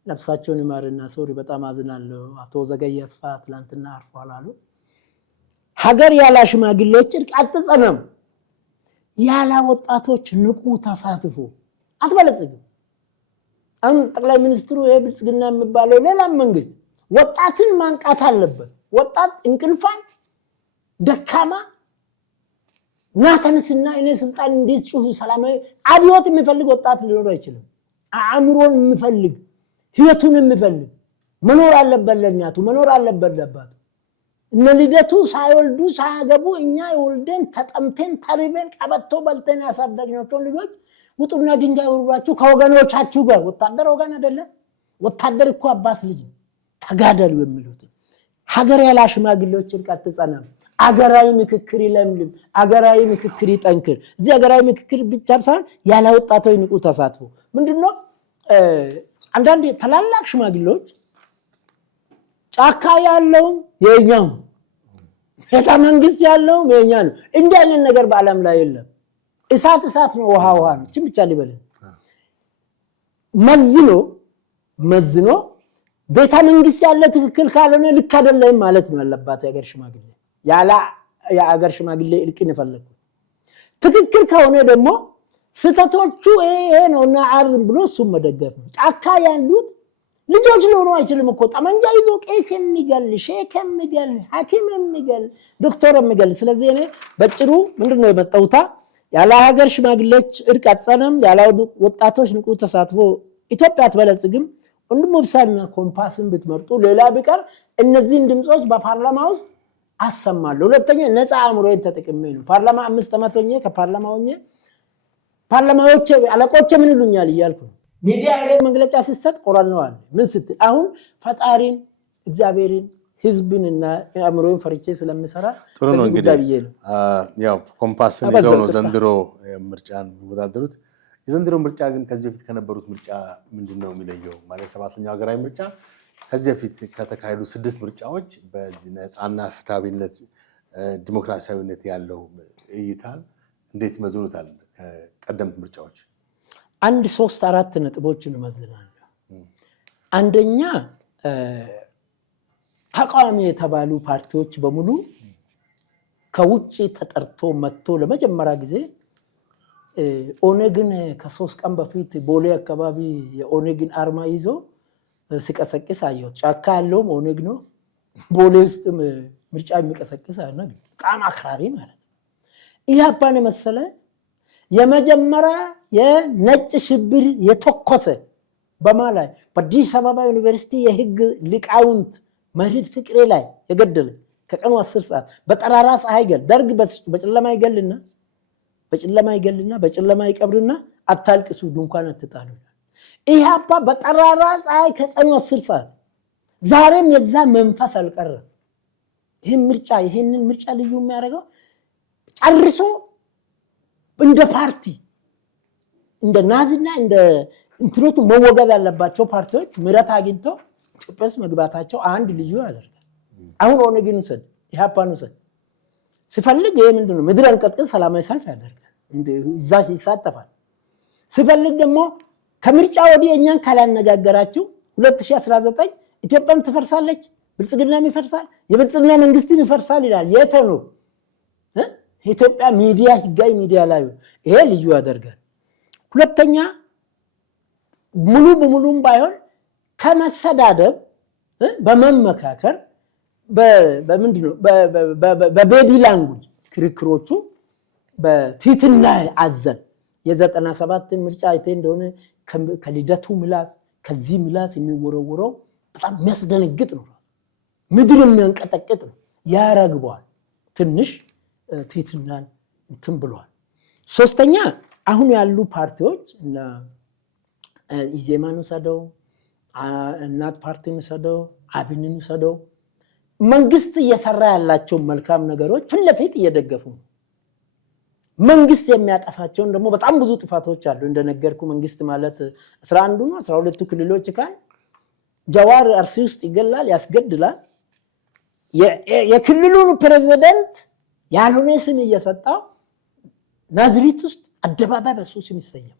ነፍሳቸውን ይማርና ሶሪ በጣም አዝናለሁ። አቶ ዘገየ አስፋ ትላንትና አርፏል አሉ። ሀገር ያላ ሽማግሌዎች እርቅ አትጸናም። ያላ ወጣቶች ንቁ ተሳትፎ አትበለጽግም። አሁን ጠቅላይ ሚኒስትሩ የብልጽግና የሚባለው ሌላም መንግስት ወጣትን ማንቃት አለበት። ወጣት እንቅልፋን ደካማ ናተንስና እኔ ስልጣን እንዴት ጩሁ ሰላማዊ አብዮት የሚፈልግ ወጣት ሊኖር አይችልም። አእምሮን የሚፈልግ ህይወቱን የሚፈልግ መኖር አለበት። ለኛቱ መኖር አለበት ለባቱ። እነ ልደቱ ሳይወልዱ ሳያገቡ እኛ የወልደን ተጠምተን ተርበን ቀበቶ በልተን ያሳደግናቸው ልጆች ውጡና ድንጋይ ወርውራችሁ ከወገኖቻችሁ ጋር ወታደር ወገን አይደለም። ወታደር እኮ አባት ልጅ ተጋደሉ የሚሉት ሀገር ያላ ሽማግሌዎች እርቅ አትጸናም። አገራዊ ምክክር ይለምልም። አገራዊ ምክክር ይጠንክር። እዚህ አገራዊ ምክክር ብቻ ሳይሆን ያለ ወጣቶች ንቁ ተሳትፎ ምንድነው? አንዳንድ ታላላቅ ሽማግሌዎች ጫካ ያለው የኛው ነው፣ ቤተ መንግስት ያለው የኛ ነው። እንዲህ አይነት ነገር በዓለም ላይ የለም። እሳት ነው፣ ውሃ ነው። እቺ ብቻ ሊበለን መዝኖ መዝኖ ቤተ መንግስት ያለ ትክክል ካልሆነ ልክ አይደለም ማለት ነው ያለባት የሀገር ሽማግሌ ያላ የሀገር ሽማግሌ እልቅን ይፈልጉ ትክክል ከሆነ ደግሞ ስተቶቹ ይሄ ነውና አርም ብሎ እሱም መደገፍ ነው ጫካ ያሉት ልጆች ሊሆኑ አይችልም እኮ ጠመንጃ ይዞ ቄስ የሚገል ሼክ የሚገል ሐኪም የሚገል ዶክተር የሚገል ስለዚህ እኔ በጭሩ ምንድነው የመጣውታ ያለ ሀገር ሽማግሌዎች እርቅ አጸናም ያለ ወጣቶች ንቁ ተሳትፎ ኢትዮጵያ አትበለጽግም ወንድም ወብሳና ኮምፓስን ብትመርጡ ሌላ ቢቀር እነዚህን ድምጾች በፓርላማ ውስጥ አሰማለሁ ሁለተኛ ነፃ አእምሮዬን ተጠቅሜ ነው ፓርላማ 5 ዓመት ሆኜ ከፓርላማ ሆኜ ፓርላማዎች አለቆች ምን ይሉኛል ይያልኩ ሚዲያ ላይ መግለጫ ሲሰጥ ቆራነዋል ምን ስትል አሁን ፈጣሪን እግዚአብሔርን ህዝብንና አእምሮን ፈርቼ ስለምሰራ ጥሩ ነው እንግዲህ ያው ኮምፓስን ይዘው ነው ዘንድሮ ምርጫን ወዳደሩት የዘንድሮ ምርጫ ግን ከዚህ በፊት ከነበሩት ምርጫ ምንድነው የሚለየው ማለት ሰባተኛው ሀገራዊ ምርጫ ከዚህ በፊት ከተካሄዱ 6 ምርጫዎች በዚህ ነፃና ፍትሃዊነት ዲሞክራሲያዊነት ያለው እይታል እንዴት መዝኑታል ከቀደምት ምርጫዎች 1 3 4 ነጥቦችን መዝናለሁ አንደኛ ተቃዋሚ የተባሉ ፓርቲዎች በሙሉ ከውጪ ተጠርቶ መጥቶ ለመጀመሪያ ጊዜ ኦነግን ከ3 ቀን በፊት ቦሌ አካባቢ የኦነግን አርማ ይዞ ሲቀሰቅስ አየሁ ጫካ ያለውም ኦነግ ነው ቦሌ ውስጥም ምርጫ የሚቀሰቅስ አለ በጣም አክራሪ ማለት ኢህአፓን መሰለ የመጀመሪያ የነጭ ሽብር የተኮሰ በማላይ በአዲስ አበባ ዩኒቨርሲቲ የህግ ሊቃውንት መሪድ ፍቅሬ ላይ የገደለ ከቀኑ 10 ሰዓት በጠራራ ፀሐይ ገል ደርግ በጨለማ ይገልና በጨለማ ይቀብርና አታልቅሱ ድንኳን አትጣሉ ኢህአፓ በጠራራ ፀሐይ ከቀኑ 10 ሰዓት ዛሬም የዛ መንፈስ አልቀረም ይሄንን ምርጫ ልዩ የሚያደርገው ጨርሶ እንደ ፓርቲ እንደ ናዝና እንደ እንትኖቹ መወገዝ ያለባቸው ፓርቲዎች ምረት አግኝተው ኢትዮጵያስ መግባታቸው አንድ ልዩ ያደርጋል አሁን ኦነግን ሰድ ኢህአፓን ሰድ ሲፈልግ ይሄ ምንድነው ምድር አንቀጥቅጥ ሰላማዊ ሰልፍ ያደርጋል እዛ ሲሳተፋል ሲፈልግ ደግሞ ከምርጫ ወዲህ እኛን ካላነጋገራችሁ 2019 ኢትዮጵያም ትፈርሳለች ብልጽግናም ይፈርሳል የብልጽግና መንግስትም ይፈርሳል ይላል የተኑ ኢትዮጵያ ሚዲያ ህጋይ ሚዲያ ላይ ይሄ ልዩ ያደርጋል ሁለተኛ ሙሉ በሙሉም ባይሆን ከመሰዳደብ በመመካከር በምንድነው በቤዲ ላንጉጅ ክርክሮቹ በትህትና አዘል የ97 ምርጫ አይተ እንደሆነ ከልደቱ ምላስ ከዚህ ምላስ የሚወረወረው በጣም የሚያስደነግጥ ነው ምድር የሚያንቀጠቅጥ ነው ያረግቧል ትንሽ ትህትናን እንትን ብሏል ሶስተኛ አሁን ያሉ ፓርቲዎች እና ኢዜማን ሰደው እናት ፓርቲን ሰደው አብንን ሰደው መንግስት እየሰራ ያላቸው መልካም ነገሮች ፍለፊት እየደገፉ መንግስት የሚያጠፋቸውን ደግሞ በጣም ብዙ ጥፋቶች አሉ እንደነገርኩ መንግስት ማለት 11 ነው 12 ክልሎች ካል ጃዋር አርሲ ውስጥ ይገላል ያስገድላል የክልሉን ፕሬዝዳንት ያልሆነ ስም እየሰጣው ናዝሪት ውስጥ አደባባይ በሱ ስም ይሰየማል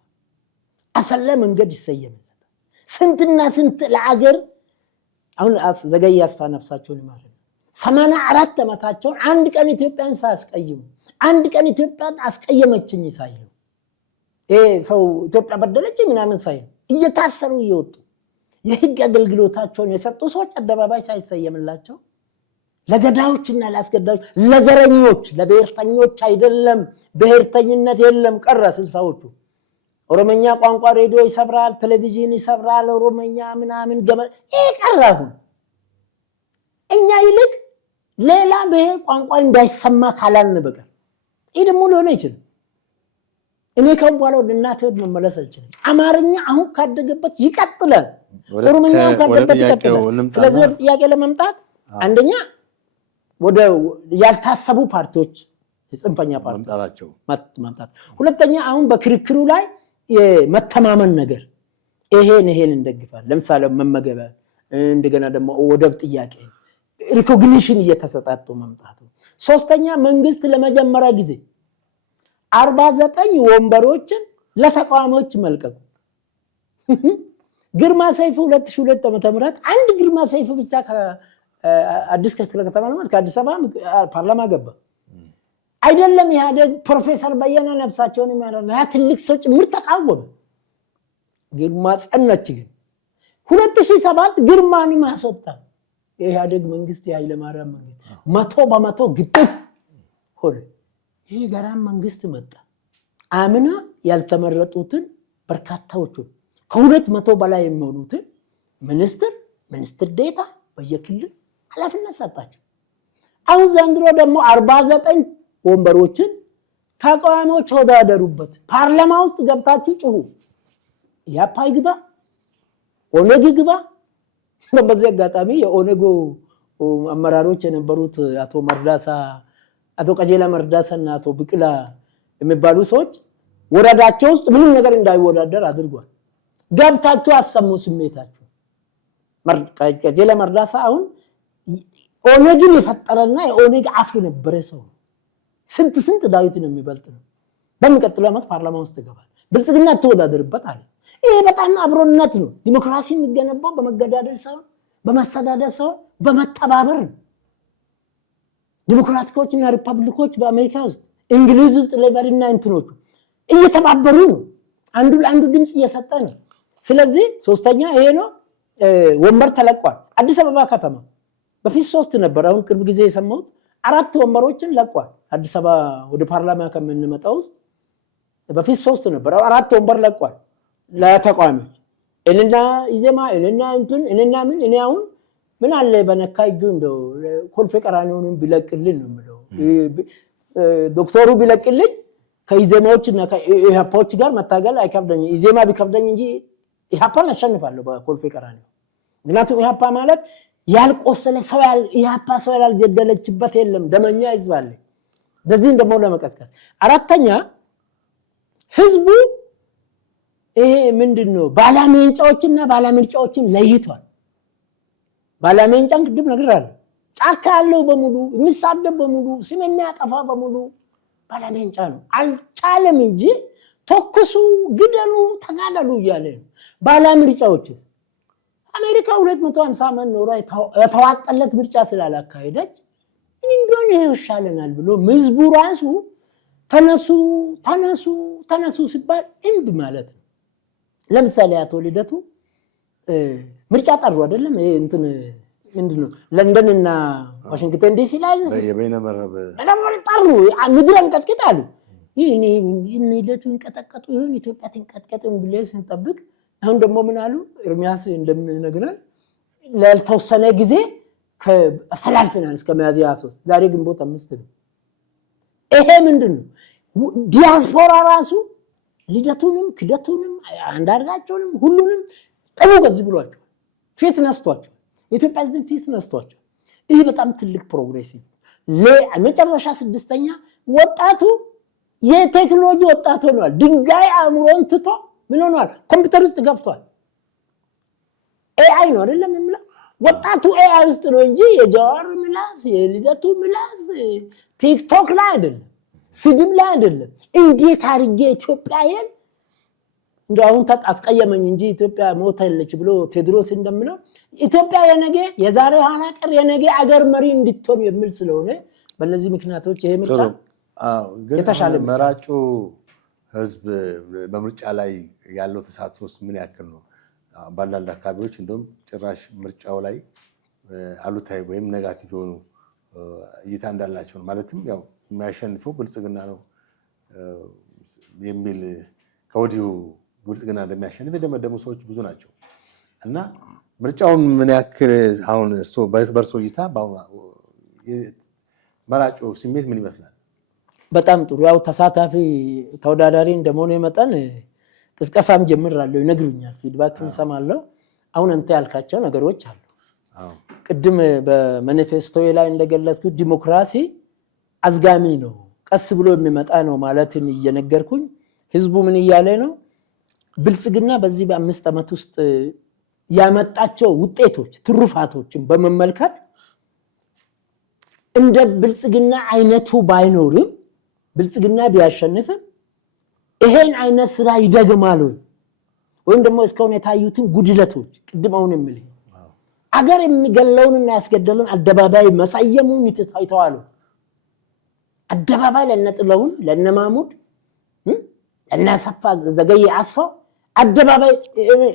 አሰለ መንገድ ይሰየማል ስንትና ስንት ለአገር አሁን ዘገይ ያስፋ ነፍሳቸውን ማለት 84 ዓመታቸውን አንድ ቀን ኢትዮጵያን ሳያስቀይሙ አንድ ቀን ኢትዮጵያን አስቀየመችኝ ሳይሉ ሰው ኢትዮጵያ በደለች ምናምን ሳይሉ እየታሰሩ እየወጡ የህግ አገልግሎታቸውን የሰጡ ሰዎች አደባባይ ሳይሰየምላቸው ለገዳዮችና ለአስገዳዮች ለዘረኞች ለብሔርተኞች አይደለም ብሔርተኝነት የለም ቀረ 60ዎቹ ኦሮሞኛ ቋንቋ ሬዲዮ ይሰብራል ቴሌቪዥን ይሰብራል ኦሮሞኛ ምናምን ገመል ይቀራሁ እኛ ይልቅ ሌላ ብሔር ቋንቋ እንዳይሰማ ካላልን በቀር ይሄ ደግሞ ሊሆን ይችላል እኔ ከበኋላ ወደ እናቴ መመለስ አልችልም አማርኛ አሁን ካደገበት ይቀጥላል ኦሮሞኛ ካደገበት ይቀጥላል ስለዚህ ወደ ጥያቄ ለመምጣት አንደኛ ወደ ያልታሰቡ ፓርቲዎች የጽንፈኛ ፓርቲዎች ማምጣት ሁለተኛ አሁን በክርክሩ ላይ የመተማመን ነገር ይሄን እንደግፋል ለምሳሌ መመገበ እንደገና ደግሞ ወደብ ጥያቄ ሪኮግኒሽን እየተሰጣጡ መምጣቱ ሶስተኛ መንግስት ለመጀመሪያ ጊዜ 49 ወንበሮችን ለተቃዋሚዎች መልቀቁ ግርማ ሰይፉ 2002 ዓመተ ምህረት አንድ ግርማ ሰይፉ ብቻ ከአዲስ ክፍለ ከተማ ነው እስከ አዲስ አበባ ፓርላማ ገባ። አይደለም ኢህአዴግ ፕሮፌሰር በየነ ነፍሳቸውን የሚያረና ያ ትልቅ ሰው ጭምር ተቃወመ። ግርማ ጸናች። ግን 2007 ግርማንም አስወጣ። የኢህአዴግ መንግስት የኃይለ ማርያም መንግስት 100% ግጥም ሆነ። ይሄ ገራም መንግስት መጣ። አምና ያልተመረጡትን በርካታዎቹን ከ200 በላይ የሚሆኑትን ሚኒስትር ዴታ በየክልል ኃላፊነት ሰጣቸው። አሁን ዘንድሮ ደግሞ 49 ወንበሮችን ተቃዋሚዎች ተወዳደሩበት። ፓርላማ ውስጥ ገብታችሁ ጩሁ። ኢህአፓ ይግባ፣ ኦነግ ይግባ። በዚህ አጋጣሚ የኦነግ አመራሮች የነበሩት አቶ ቀጀላ መርዳሳና አቶ ብቅላ የሚባሉ ሰዎች ወረዳቸው ውስጥ ምንም ነገር እንዳይወዳደር አድርጓል። ገብታችሁ አሰሙ ስሜታችሁ። ቀጀላ መርዳሳ አሁን ኦነግን የፈጠረና የኦነግ አፍ የነበረ ሰው ስንት ዳዊትን የሚበልጥ ነው። በሚቀጥለው ዓመት ፓርላማ ውስጥ ይገባል። ብልጽግና ተወዳደርበት አለ። ይሄ በጣም አብሮነት ነው። ዲሞክራሲ የሚገነባው በመገዳደል ሳይሆን በመሰዳደብ ሳይሆን በመተባበር ነው። ዲሞክራቲኮችና ሪፐብሊኮች በአሜሪካ ውስጥ እንግሊዝ ውስጥ ሌበርና እንትኖቹ እየተባበሩ ነው። አንዱ ለአንዱ ድምጽ እየሰጠ ነው። ስለዚህ ሶስተኛ ይሄ ነው። ወንበር ተለቋል። አዲስ አበባ ከተማ በፊት 3 ነበር። አሁን ቅርብ ጊዜ የሰማሁት 4 ወንበሮችን ለቋል። አዲስ አበባ ወደ ፓርላማ ከምንመጣው ውስጥ በፊት 3 ነበር። 4 ወንበር ለቋል ለተቃዋሚዎች። እኔና ኢዜማ እኔና እኔ አሁን ምን አለ በነካ እጁ እንደው ኮልፌ ቀራኒዮንም ቢለቅልን ነው የምለው። ዶክተሩ ቢለቅልኝ ከኢዜማዎችና ከኢህአፓዎች ጋር መታገል አይከብደኝ። ኢዜማ ቢከብደኝ እንጂ ኢህአፓን አሸንፋለሁ በኮልፌ ቀራኒዮ። ምክንያቱም ኢህአፓ ማለት ያልቆሰለ ሰው ኢህአፓ ሰው ያልገደለችበት የለም። ደመኛ ህዝብ አለ። በዚህ ደግሞ ለመቀስቀስ አራተኛ ህዝቡ ይሄ ምንድነው ባለሜንጫዎችና ባለምርጫዎችን ለይቷል። ባለሜንጫን ቅድም ነግሬያለሁ። ጫካ ያለው በሙሉ የሚሳደብ በሙሉ ስም የሚያጠፋ በሙሉ ባለሜንጫ ነው። አልቻለም እንጂ ተኩሱ፣ ግደሉ፣ ተጋደሉ እያለ ነው። ባለምርጫዎች አሜሪካ 250 ዓመት ኖራ የተዋጠለት ምርጫ ስላላካሄደች እንደሆነ ይሻለናል ብሎ ህዝቡ ራሱ ተነሱ ሲባል እንድ ማለት ነው። ለምሳሌ አቶ ልደቱ ምርጫ ጠሩ አይደለም? ይሄ እንትን ምንድነው ለንደን እና ዋሽንግተን ዲሲ ላይ የበይነመረብ ጠሩ። ምድረን ቀጥቅጣሉ። ይሄ ልደቱ እንቀጠቀጡ ይሁን ኢትዮጵያ ትንቀጥቀጥም ብለን ስንጠብቅ አሁን ደግሞ ምን አሉ? ኤርሚያስ እንደምነግረን ላልተወሰነ ጊዜ ከአስተላልፈናል እስከ ሚያዝያ 23 ዛሬ ግንቦት 5 ነው። ይሄ ምንድነው? ዲያስፖራ ራሱ ልደቱንም ክደቱንም አንዳርጋቸውንም ሁሉንም ጥሩ ገዝ ብሏቸው ፊት ነስቷቸው የኢትዮጵያ ህዝብ ፊት ነስቷቸው። ይሄ በጣም ትልቅ ፕሮግሬሲቭ ለመጨረሻ 6ኛ ወጣቱ የቴክኖሎጂ ወጣት ሆኗል። ድንጋይ አእምሮን ትቶ ምን ሆኗል? ኮምፒውተር ውስጥ ገብቷል። ኤአይ ነው አይደለም የምለው ወጣቱ ኤአይ ውስጥ ነው እንጂ የጃዋር ምላስ የልደቱ ምላስ ቲክቶክ ላይ አይደለም፣ ስድብ ላይ አይደለም። እንዴት አድርጌ ኢትዮጵያን እንደው አስቀየመኝ እንጂ ኢትዮጵያ ሞተለች ብሎ ቴድሮስ እንደምለው ኢትዮጵያ የነገ የዛሬ ኋላ ቀር የነገ አገር መሪ እንድትሆን የሚል ስለሆነ በእነዚህ ምክንያቶች ይሄ ምርጫ የተሻለ መራጩ ህዝብ በምርጫ ላይ ያለው ተሳትፎስ ምን ያክል ነው? ባላል አካባቢዎች እንደውም ጭራሽ ምርጫው ላይ አሉታዊ ወይም ኔጋቲቭ የሆኑ እይታ እንዳላቸው ነው። ማለትም ያው የሚያሸንፈው ብልጽግና ነው የሚል ከወዲሁ ብልጽግና እንደሚያሸንፍ የደመደሙ ሰዎች ብዙ ናቸው። እና ምርጫውን ምን ያክል አሁን በእርሶ እይታ መራጩ ስሜት ምን ይመስላል? በጣም ጥሩ። ያው ተሳታፊ ተወዳዳሪ እንደመሆኑ መጠን ቅስቀሳም ጀምራለሁ፣ ይነግሩኛል፣ ፊድባክም ሰማለሁ። አሁን አንተ ያልካቸው ነገሮች አሉ። ቅድም በማኒፌስቶዬ ላይ እንደገለጽኩት ዲሞክራሲ አዝጋሚ ነው፣ ቀስ ብሎ የሚመጣ ነው ማለትን እየነገርኩኝ ህዝቡ ምን እያለ ነው? ብልጽግና በዚህ በ5 ዓመት ውስጥ ያመጣቸው ውጤቶች ትሩፋቶችን በመመልከት እንደ ብልጽግና አይነቱ ባይኖርም ብልጽግና ቢያሸንፍም ይሄን አይነት ስራ ይደግማሉ ወይም ደግሞ እስካሁን የታዩትን ጉድለቶች ቅድም አሁን የምልህ አገር የሚገለውንና ያስገደለውን አደባባይ መሳየሙን ይተታይተዋል። አደባባይ ለነጥለውን ለነማሙድ ለነሰፋ ዘገየ አስፋው አደባባይ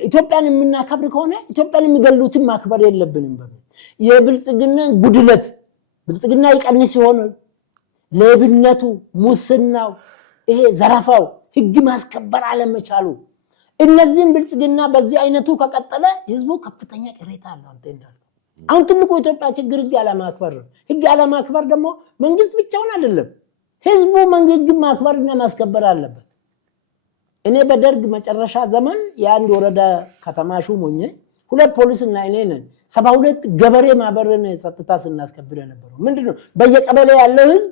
ኢትዮጵያን የምናከብር ከሆነ ኢትዮጵያን የሚገሉትን ማክበር የለብንም በሚል የብልጽግና ጉድለት ብልጽግና ይቀንስ ይሆን ለብነቱ ሙስናው ይሄ ዘራፋው ህግ ማስከበር አለመቻሉ እነዚህን ብልጽግና በዚህ አይነቱ ከቀጠለ ህዝቡ ከፍተኛ ቅሬታ አለው። አንተ እንዳልከው አሁን ትልቁ ኢትዮጵያ ችግር ህግ አለማክበር ነው። ህግ አለማክበር ደግሞ መንግስት ብቻውን አይደለም፣ ህዝቡ መንግስት ማክበርና ማስከበር አለበት። እኔ በደርግ መጨረሻ ዘመን የአንድ ወረዳ ከተማ ሹም ሆኜ 2 ፖሊስና እኔ ነን 72 ገበሬ ማህበርን ጸጥታ ስናስከብር ነበር። ምንድነው በየቀበሌ ያለው ህዝብ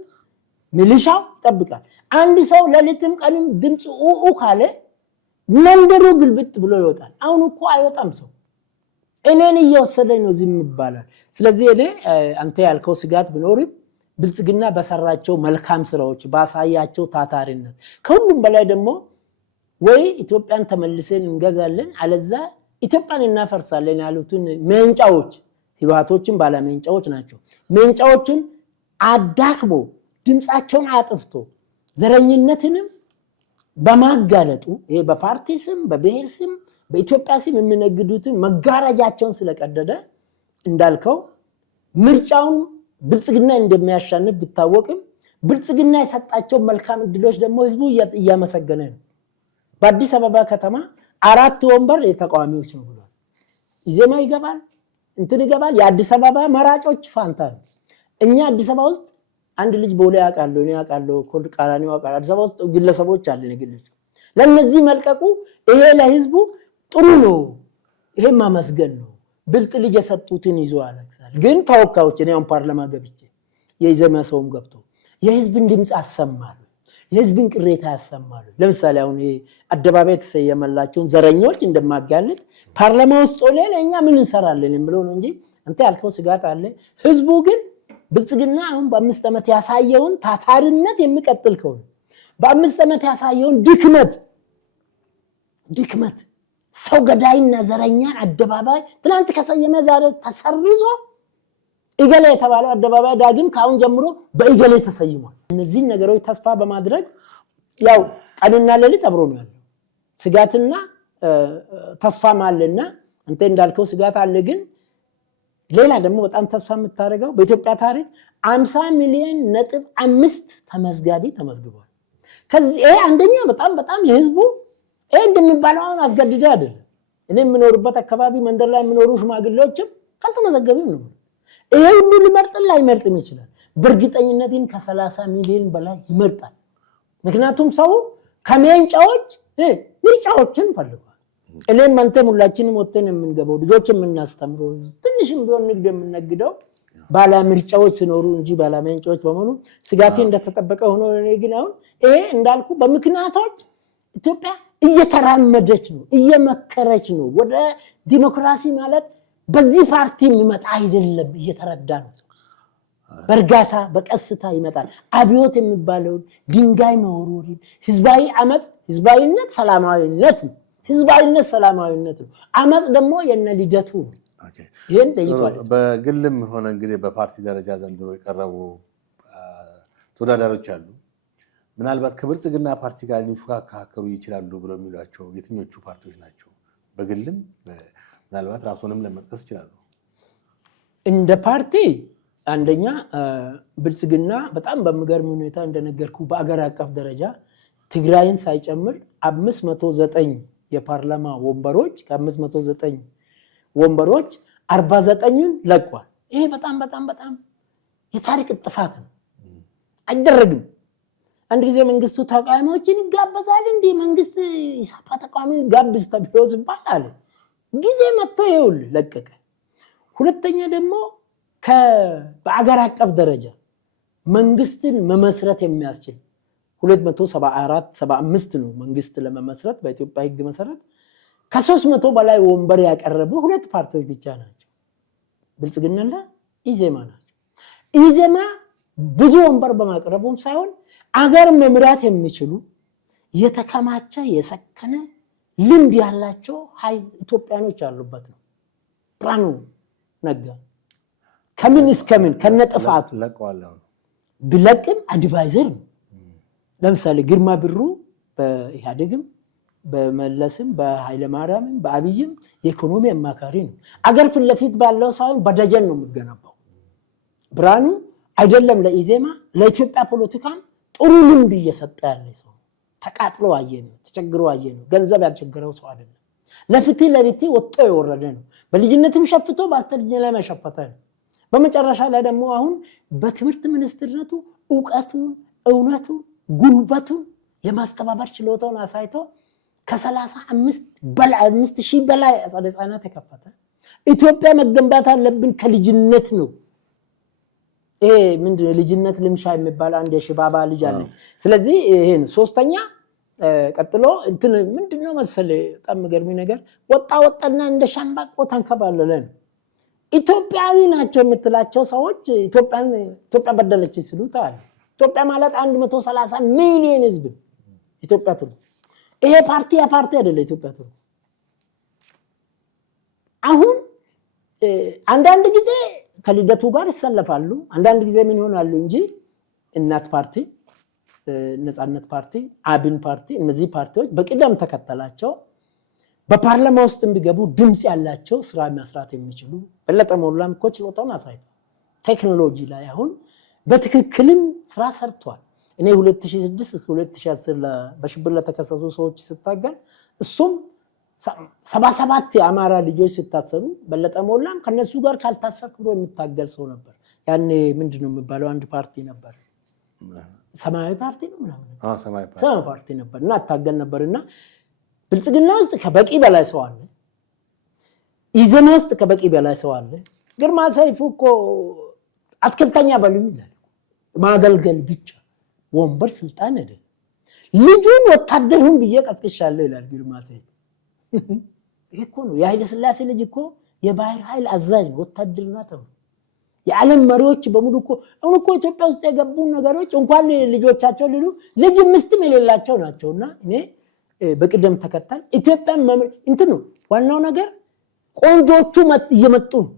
ሚሊሻው ይጠብቃል። አንድ ሰው ለሊትም ቀንም ድምጽ ካለ መንደሩ ግልብጥ ብሎ ይወጣል። አሁን እኮ አይወጣም ሰው እኔን እየወሰደኝ ነው ዝም ይባላል። ስለዚህ እኔ አንተ ያልከው ስጋት ቢኖርም ብልጽግና በሰራቸው መልካም ስራዎች ባሳያቸው ታታሪነት ከሁሉም በላይ ደግሞ ወይ ኢትዮጵያን ተመልሰን እንገዛለን አለዛ ኢትዮጵያን እናፈርሳለን ያሉትን መንጫዎች ህዋቶችን ባለመንጫዎች ናቸው። መንጫዎችን አዳክሞ ድምጻቸውን አጥፍቶ ዘረኝነትንም በማጋለጡ ይሄ በፓርቲ ስም በብሔር ስም በኢትዮጵያ ስም የሚነግዱትን መጋረጃቸውን ስለቀደደ እንዳልከው ምርጫውን ብልጽግና እንደሚያሻንፍ ቢታወቅም ብልጽግና የሰጣቸው መልካም እድሎች ደግሞ ህዝቡ እያመሰገነ ነው። በአዲስ አበባ ከተማ 4 ወንበር የተቃዋሚዎች ነው ብሏል። ኢዜማ ይገባል እንትን ይገባል። የአዲስ አበባ መራጮች ፋንታ ነው። እኛ አዲስ አበባ ውስጥ አንድ ልጅ ቦሌ ያውቃለሁ እኔ ያውቃለሁ ኮድ ቃላኒ ያውቃል። አዲስ አበባ ውስጥ ግለሰቦች አለ ግለሰቦች ለነዚህ መልቀቁ ይሄ ለህዝቡ ጥሩ ነው። ይሄ ማመስገን ነው። ብልጥ ልጅ የሰጡትን ይዞ አለክሳል። ግን ተወካዮች እኔ አሁን ፓርላማ ገብቼ የኢዜማ ሰውም ገብቶ የህዝብን ድምጽ አሰማሉ፣ የህዝብን ቅሬታ ያሰማሉ። ለምሳሌ አሁን አደባባይ ተሰየመላቸውን ዘረኞች እንደማጋለጥ ፓርላማ ውስጥ ሆነ ለኛ ምን እንሰራለን የሚለው ነው እንጂ አንተ ያልከው ስጋት አለ። ህዝቡ ግን ብልጽግና አሁን በ5 ዓመት ያሳየውን ታታሪነት የሚቀጥል ከሆነ በ5 ዓመት ያሳየውን ድክመት ሰው ገዳይና ዘረኛን አደባባይ ትናንት ከሰየመ ዛሬ ተሰርዞ ኢገሌ የተባለው አደባባይ ዳግም ካሁን ጀምሮ በኢገሌ ተሰይሟል። እነዚህ ነገሮች ተስፋ በማድረግ ያው ቀንና ሌሊት አብሮ ነው ያለው። ስጋትና ተስፋ ማለና አንተ እንዳልከው ስጋት አለ። ግን ሌላ ደግሞ በጣም ተስፋ የምታደርገው በኢትዮጵያ ታሪክ 50 ሚሊዮን ነጥብ 5 ተመዝጋቢ ተመዝግቧል። ከዚህ አንደኛ በጣም የህዝቡ እንደሚባለው አስገድደ አይደለም። እኔ የምኖርበት አካባቢ መንደር ላይ የሚኖሩ ሽማግሌዎችም ካልተመዘገቡም ነው። ይሄ ሁሉ ሊመርጥም ላይመርጥም ይችላል። በእርግጠኝነትን ከ30 ሚሊዮን በላይ ይመርጣል። ምክንያቱም ሰው ከመንጫዎች ምርጫዎችን ፈልጓል። እኔም አንተም ሁላችንም ወጥተን የምንገባው ልጆች የምናስተምረው ትንሽም ቢሆን ንግድ የምንነግደው ባለ ምርጫዎች ሲኖሩ እንጂ ባለ መንጫዎች በመሆኑ ስጋቴ እንደተጠበቀ ሆኖ እኔ ግን አሁን ይሄ እንዳልኩ በምክንያቶች ኢትዮጵያ እየተራመደች ነው፣ እየመከረች ነው። ወደ ዲሞክራሲ ማለት በዚህ ፓርቲ የሚመጣ አይደለም፣ እየተረዳ ነው። በእርጋታ በቀስታ ይመጣል። አብዮት የሚባለው ድንጋይ መወርወርን ህዝባዊ አመጽ ህዝባዊነት ሰላማዊነት ነው። ህዝባዊነት ሰላማዊነት ነው። አመጽ ደግሞ የነ ልደቱ ነው። ይሄን ደይቷል። በግልም ሆነ እንግዲህ በፓርቲ ደረጃ ዘንድሮ የቀረቡ ተወዳዳሪዎች አሉ። ምናልባት ከብልጽግና ፓርቲ ጋር ሊፎካከሩ ይችላሉ ብለው የሚሏቸው የትኞቹ ፓርቲዎች ናቸው? በግልም ምናልባት ራሱንም ለመጥቀስ ይችላሉ። እንደ ፓርቲ አንደኛ ብልጽግና በጣም በሚገርም ሁኔታ እንደነገርኩ በአገር አቀፍ ደረጃ ትግራይን ሳይጨምር 509 የፓርላማ ወንበሮች ከ509 ወንበሮች 49ን ለቋል። ይሄ በጣም የታሪክ ጥፋት ነው፣ አይደረግም። አንድ ጊዜ መንግስቱ ተቃዋሚዎችን ይጋበዛል እንዴ? መንግስት ኢሳፓ ተቃዋሚን ጋብዝ ተብሎ ሲባል አለ ጊዜ መጥቶ ይውል ለቀቀ። ሁለተኛ ደግሞ በአገር አቀፍ ደረጃ መንግስትን መመስረት የሚያስችል 274-75 ነው መንግስት ለመመስረት በኢትዮጵያ ህግ መሰረት ከ300 በላይ ወንበር ያቀረቡ 2 ፓርቲዎች ብቻ ናቸው፣ ብልጽግናና ኢዜማ ናቸው። ኢዜማ ብዙ ወንበር በማቅረቡም ሳይሆን አገር መምራት የሚችሉ የተከማቸ የሰከነ ልምድ ያላቸው ሀይ ኢትዮጵያኖች ያሉበት ነው። ብርሃኑ ነጋ ከምን እስከምን ከነጥፋቱ ቢለቅም አድቫይዘር ነው። ለምሳሌ ግርማ ብሩ በኢህአዴግም በመለስም በኃይለማርያምም በአብይም የኢኮኖሚ አማካሪ ነው። አገር ፊት ለፊት ባለው ሳይሆን በደጀን ነው የሚገነባው። ብርሃኑ አይደለም ለኢዜማ ለኢትዮጵያ ፖለቲካም ጥሩ ልምድ እየሰጠ ያለ ሰው። ተቃጥሎ አየነው፣ ተቸግሮ አየነው። ገንዘብ ያልቸገረው ሰው አይደለም። ለፍትህ ለሪቲ ወጥቶ የወረደ ነው። በልጅነትም ሸፍቶ በአስተዳደር ላይ መሸፈተ ነው። በመጨረሻ ላይ ደግሞ አሁን በትምህርት ሚኒስትርነቱ ዕውቀቱን፣ እውነቱን፣ ጉልበቱን የማስተባበር ችሎታውን አሳይቶ ከ35,000 በላይ አጸደ ህጻናት ተከፈተ። ኢትዮጵያ መገንባት አለብን ከልጅነት ነው። ይሄ ምንድነው ልጅነት ልምሻ የሚባል አንድ የሽባባ ልጅ አለ። ስለዚህ ይሄን ሶስተኛ ቀጥሎ እንትን ምንድነው መሰለህ በጣም የሚገርም ነገር ወጣና እንደ ሻምባቆ ተንከባለለ ነው። ኢትዮጵያዊ ናቸው የምትላቸው ሰዎች ኢትዮጵያ በደለች ሲሉት አለ። ኢትዮጵያ ማለት 130 ሚሊዮን ህዝብ ኢትዮጵያ ትሉ። ይሄ ፓርቲ አይደለም ኢትዮጵያ ትሉ። አሁን አንዳንድ ጊዜ ከልደቱ ጋር ይሰለፋሉ፣ አንዳንድ ጊዜ ምን ይሆናሉ እንጂ እናት ፓርቲ፣ ነፃነት ፓርቲ፣ አብን ፓርቲ እነዚህ ፓርቲዎች በቅደም ተከተላቸው በፓርላማ ውስጥ ቢገቡ ድምጽ ያላቸው ስራ መስራት የሚችሉ በለጠ ሞላም እኮ ችሎታውን አሳይቷል። ቴክኖሎጂ ላይ አሁን በትክክልም ስራ ሰርቷል። እኔ 2006 2010 በሽብር ለተከሰሱ ሰዎች ስታገል እሱም 77 የአማራ ልጆች ሲታሰሩ በለጠ ሞላም ከነሱ ጋር ካልታሰክሮ የሚታገል ሰው ነበር። ያኔ ምንድነው የሚባለው አንድ ፓርቲ ነበር፣ ሰማያዊ ፓርቲ ነው ምናምን ሰማያዊ ፓርቲ ነበርና አታገል ነበርና ብልጽግና ውስጥ ከበቂ በላይ ሰው አለ፣ ኢዜማ ውስጥ ከበቂ በላይ ሰው አለ። ግርማ ሰይፉ እኮ አትክልተኛ በሉኝ ይላል። ማገልገል ብቻ ወንበር ስልጣን አይደለም። ልጁን ወታደሩን ብዬ ቀስቅሻለሁ ይላል ግርማ ሰይፉ። ይሄ እኮ ነው የኃይለ ሥላሴ ልጅ እኮ የባህር ኃይል አዛዥ ወታደርና ተብሎ የዓለም መሪዎች በሙሉ እኮ አሁን እኮ ኢትዮጵያ ውስጥ የገቡ ነገሮች እንኳን ልጆቻቸው ሊሉ ልጅ ምስትም የሌላቸው ናቸውና እኔ በቅደም ተከተል ኢትዮጵያን እንትን ነው ዋናው ነገር። ቆንጆቹ እየመጡ ነው።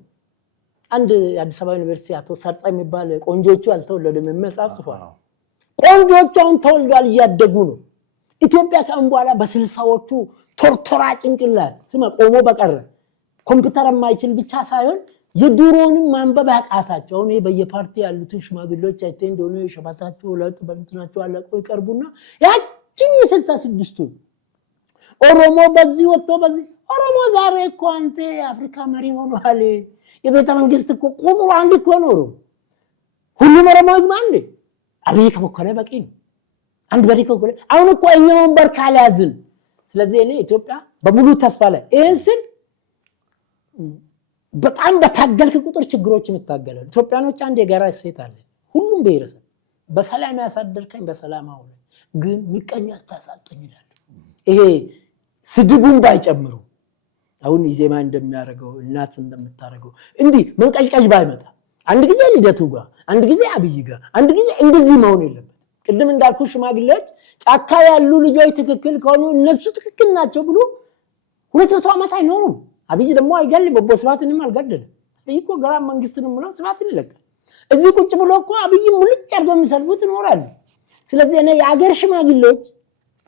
አንድ የአዲስ አበባ ዩኒቨርሲቲ አቶ ሰርጻ የሚባል ቆንጆቹ አልተወለዱም የሚል መጽሐፍ ጽፏል። ቆንጆቹ አሁን ተወልደዋል፣ እያደጉ ነው። ኢትዮጵያ ከአሁን በኋላ በ60ዎቹ ቶርቶራ ጭንቅላት ስማ ቆሞ በቀረ ኮምፒውተር የማይችል ብቻ ሳይሆን የድሮንም ማንበብ ያቃታቸው አሁን በየፓርቲ ያሉትን ሽማግሌዎች አይተ እንደሆነ ሸባታቸው ለጥ በእንትናቸው አለቆ ይቀርቡና ያችን የ66ቱ ኦሮሞ በዚህ ወጥቶ በዚህ ኦሮሞ ዛሬ እኮ አንተ የአፍሪካ መሪ ሆኗል። የቤተ መንግስት እኮ ቁጥሩ አንድ እኮ ነው። ሁሉም ኦሮሞ ይግባ እንዴ? አብይ ከሞከረ በቂ ነው። አንድ በሪ ከሞከረ አሁን እኮ እኛ ወንበር ካልያዝን ስለዚህ እኔ ኢትዮጵያ በሙሉ ተስፋ ላይ ይሄን ስል በጣም በታገልክ ቁጥር ችግሮች የሚታገላሉ። ኢትዮጵያኖች አንድ የጋራ እሴት አለ። ሁሉም ብሔረሰብ በሰላም ያሳደርከኝ በሰላም አውለ ግን ምቀኛ ታሳጠኝ ይላል። ይሄ ስድቡን ባይጨምሩ አሁን ኢዜማ እንደሚያደርገው እናት እንደምታደርገው እንዲህ መንቀጭቀጭ ባይመጣ አንድ ጊዜ ልደቱ ጋር አንድ ጊዜ አብይ ጋር አንድ ጊዜ እንደዚህ መሆን የለበት። ቅድም እንዳልኩ ሽማግሌዎች ጫካ ያሉ ልጆች ትክክል ከሆኑ እነሱ ትክክል ናቸው ብሎ 200 ዓመት አይኖሩም። አብይ ደግሞ አይገልም። በቦ ስብሐትንም አልገደለም። አብይ እኮ ገራ መንግስትንም ብሎ ስብሐትን ይለቃል። እዚህ ቁጭ ብሎ እኮ አብይ ሙልጭ አድርገው የሚሰልቡት ይኖራሉ። ስለዚህ እኔ የአገር ሽማግሌዎች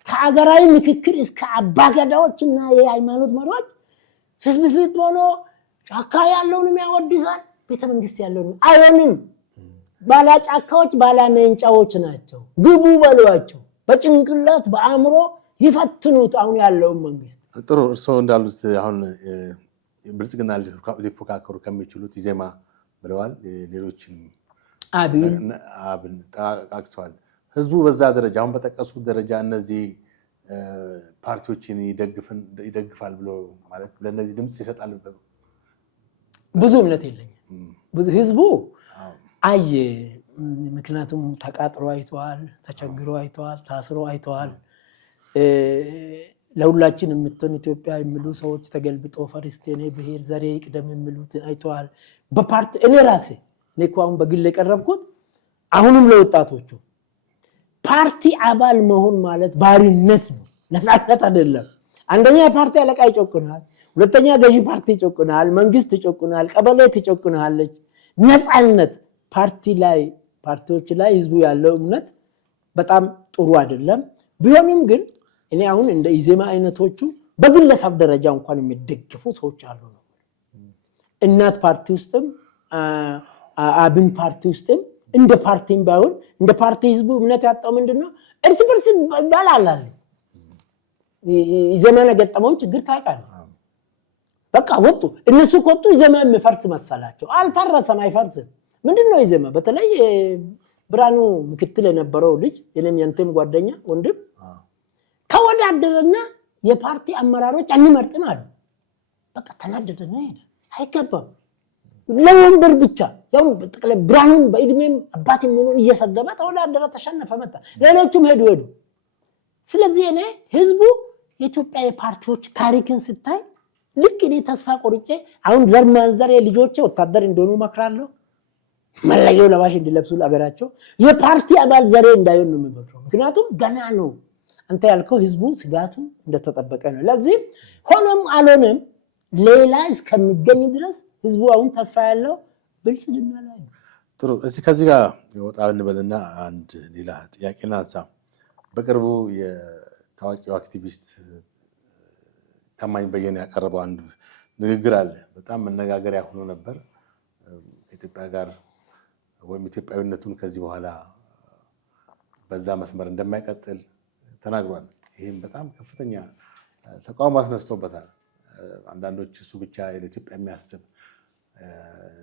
ከአገራዊ ምክክር እስከ አባገዳዎችና የሃይማኖት መሪዎች ህዝብ ፊት ሆኖ ጫካ ያለውንም ያወድሳል፣ ቤተ መንግስት ያለውን አይሆንም። ባላ ጫካዎች ባላ መንጫዎች ናቸው። ግቡ በሏቸው። በጭንቅላት በአእምሮ ይፈትኑት አሁን ያለውን መንግስት። ጥሩ እርሶ እንዳሉት አሁን ብልጽግና ሊፎካከሩ ከሚችሉት ኢዜማ ብለዋል፣ ሌሎችም አብን ጠቅሰዋል። ህዝቡ በዛ ደረጃ አሁን በጠቀሱት ደረጃ እነዚህ ፓርቲዎችን ይደግፋል ብሎ ማለት ለነዚህ ድምጽ ይሰጣል? ብዙ እምነት የለኝም። ብዙ ህዝቡ አየ። ምክንያቱም ተቃጥሮ አይተዋል፣ ተቸግሮ አይተዋል፣ ታስሮ አይተዋል። ለሁላችን የምትሆን ኢትዮጵያ የሚሉ ሰዎች ተገልብጦ ፈሪስቴኔ ብሔር ዘሬ ይቅደም የሚሉት አይተዋል። በፓርቲ እኔ ራሴ እኔ እኮ አሁን በግል የቀረብኩት አሁንም ለወጣቶቹ ፓርቲ አባል መሆን ማለት ባሪነት ነው፣ ነፃነት አይደለም። አንደኛ የፓርቲ አለቃ ይጮኩናል፣ ሁለተኛ ገዢ ፓርቲ ይጮኩናል፣ መንግስት ይጮኩናል፣ ቀበሌ ትጮኩናለች። ነፃነት ፓርቲዎች ላይ ህዝቡ ያለው እምነት በጣም ጥሩ አይደለም። ቢሆንም ግን እኔ አሁን እንደ ኢዜማ አይነቶቹ በግለሰብ ደረጃ እንኳን የሚደግፉ ሰዎች አሉ ነው። እናት ፓርቲ ውስጥም አብን ፓርቲ ውስጥም እንደ ፓርቲም ባይሆን እንደ ፓርቲ ህዝቡ እምነት ያጣው ምንድነው? እርስ በርስ ይባላል። ኢዜማን የገጠመውን ችግር ታውቃለህ። በቃ ወጡ። እነሱ ከወጡ ኢዜማ የሚፈርስ መሰላቸው። አልፈረሰም፣ አይፈርስም። ምንድነው ኢዜማ? በተለይ ብርሃኑ ምክትል የነበረው ልጅ የኔም ያንተም ጓደኛ ወንድም ተወዳደረና የፓርቲ አመራሮች አንመርጥም አሉ። በቃ ተናደደና ሄደ። አይገባም ለወንበር ብቻ ያው በጠቅላይ ብርሃኑን በእድሜም አባት የሚሆን እየሰደበ ተወዳደረ፣ ተሸነፈ፣ መጣ። ሌሎቹም ሄዱ። ስለዚህ እኔ ህዝቡ የኢትዮጵያ የፓርቲዎች ታሪክን ስታይ ልክ እኔ ተስፋ ቆርጬ አሁን ዘር ማንዘር ልጆቼ ወታደር እንደሆኑ መክራለሁ። መለየው ለባሽ እንዲለብሱ ለሀገራቸው የፓርቲ አባል ዘሬ እንዳይሆን ነው የሚመክረው። ምክንያቱም ገና ነው። አንተ ያልከው ህዝቡ ስጋቱ እንደተጠበቀ ነው። ለዚህ ሆኖም አልሆነም ሌላ እስከሚገኝ ድረስ ህዝቡ አሁን ተስፋ ያለው ብልጽግና ላይ ነው። ጥሩ። እስኪ ከዚህ ጋር ወጣ እንበልና አንድ ሌላ ጥያቄ ላንሳ። በቅርቡ የታዋቂው አክቲቪስት ታማኝ በየነ ያቀረበው አንድ ንግግር አለ። በጣም መነጋገሪያ ሆኖ ነበር። ከኢትዮጵያ ጋር ወይም ኢትዮጵያዊነቱን ከዚህ በኋላ በዛ መስመር እንደማይቀጥል ተናግሯል። ይህም በጣም ከፍተኛ ተቃውሞ አስነስቶበታል። አንዳንዶች እሱ ብቻ ለኢትዮጵያ የሚያስብ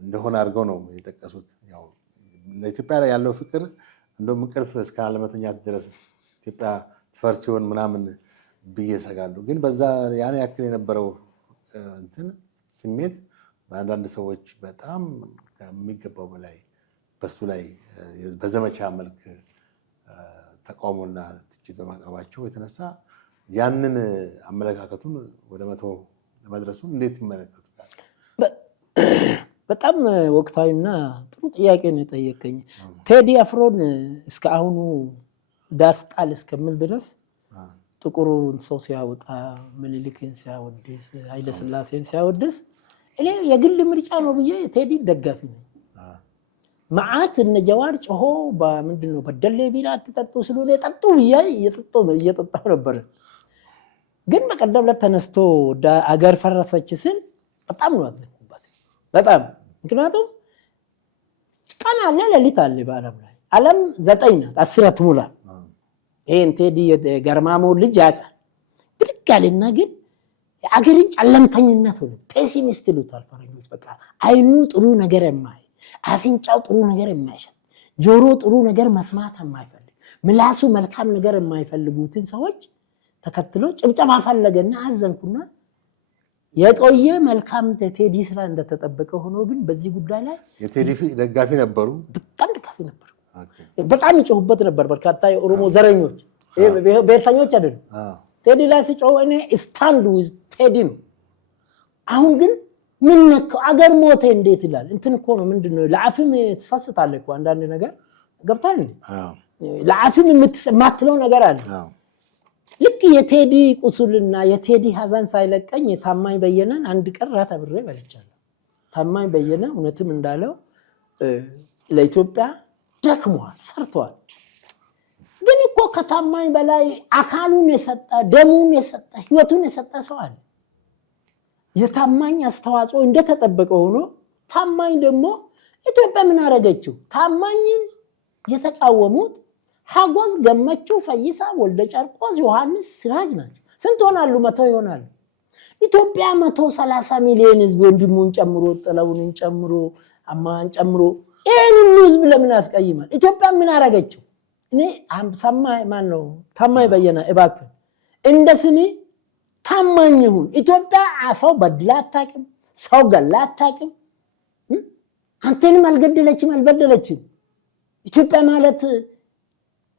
እንደሆነ አድርገው ነው የጠቀሱት። ያው ለኢትዮጵያ ላይ ያለው ፍቅር እንደውም እንቅልፍ እስከ አለመተኛት ድረስ ኢትዮጵያ ትፈርስ ሲሆን ምናምን ብዬ እሰጋለሁ። ግን በዛ ያን ያክል የነበረው እንትን ስሜት በአንዳንድ ሰዎች በጣም ከሚገባው በላይ በሱ ላይ በዘመቻ መልክ ተቃውሞና ትችት በማቅረባቸው የተነሳ ያንን አመለካከቱን ወደ መቶ ለመድረሱን እንዴት ይመለከቱታል? በጣም ወቅታዊና ጥሩ ጥያቄ ነው የጠየቀኝ። ቴዲ አፍሮን እስከ አሁኑ ዳስጣል እስከምል ድረስ ጥቁሩን ሰው ሲያወጣ፣ ምኒልክን ሲያወድስ፣ ኃይለሥላሴን ሲያወድስ እኔ የግል ምርጫ ነው ብዬ ቴዲ ደጋፊ ነው። መዓት እነ ጀዋር ጮሆ በምንድነው በደሌ ቢራ አትጠጡ ስለሆነ የጠጡ ብዬ እየጠጣሁ ነበር። ግን በቀደም ዕለት ተነስቶ አገር ፈረሰች ስል በጣም ነው አዘንኩበት። በጣም ምክንያቱም ቀን አለ ሌሊት አለ በዓለም ላይ። ዓለም 9 ናት፣ 10 አትሞላ። ይሄን ቴዲ ገርማሞ ልጅ ያውቃል። ብድግ አለና ግን የአገርን ጨለምተኝነት ሆነ ፔሲሚስት ይሉታል ፈረንጆች። በቃ አይኑ ጥሩ ነገር የማይ፣ አፍንጫው ጥሩ ነገር የማይሸት፣ ጆሮ ጥሩ ነገር መስማት የማይፈልግ፣ ምላሱ መልካም ነገር የማይፈልጉትን ሰዎች ተከትሎ ጭብጨባ ፈለገና አዘንኩና የቆየ መልካም ቴዲ ስራ እንደተጠበቀ ሆኖ ግን በዚህ ጉዳይ ላይ የቴዲ ደጋፊ ነበሩ። በጣም ደጋፊ ነበሩ። በጣም ይጮሁበት ነበር። በርካታ የኦሮሞ ዘረኞች ብሔርተኞች አይደሉም። ቴዲ ላይ ሲጮሁ እኔ ስታንድ ዊዝ ቴዲ ነው። አሁን ግን ምን ነካው? አገር ሞተ እንዴት ይላል? እንትን እኮ ነው ምንድነው? ለአፍም ተሳስታለህ እኮ አንዳንድ ነገር ገብታል እንዴ? ለአፍም የማትለው ነገር አለ። ልክ የቴዲ ቁስልና የቴዲ ሀዘን ሳይለቀኝ የታማኝ በየነን አንድ ቀን ራት አብሬ በልቻለሁ። ታማኝ በየነ እውነትም እንዳለው ለኢትዮጵያ ደክሟል፣ ሰርቷል። ግን እኮ ከታማኝ በላይ አካሉን የሰጠ ደሙን የሰጠ ህይወቱን የሰጠ ሰው አለ። የታማኝ አስተዋጽኦ እንደተጠበቀ ሆኖ ታማኝ ደግሞ ኢትዮጵያ ምን አደረገችው? ታማኝን የተቃወሙት ሀጎስ፣ ገመቹ፣ ፈይሳ፣ ወልደ ጨርቆስ፣ ዮሐንስ፣ ሲራጅ ናቸው። ስንት ሆናሉ? 100 ይሆናሉ። ኢትዮጵያ 130 ሚሊዮን ህዝብ ወንድሙን ጨምሮ ጥለውንን ጨምሮ አማን ጨምሮ ይህን ህዝብ ለምን ያስቀይማል? ኢትዮጵያ ምን አደረገችው? እኔ ማን ነው ታማኝ በየነ እባክህ እንደ ስሜ ታማኝ ይሁን። ኢትዮጵያ ሰው በድላ አታውቅም፣ ሰው ገላ አታውቅም። አንተንም አልገደለችም አልበደለችም። ኢትዮጵያ ማለት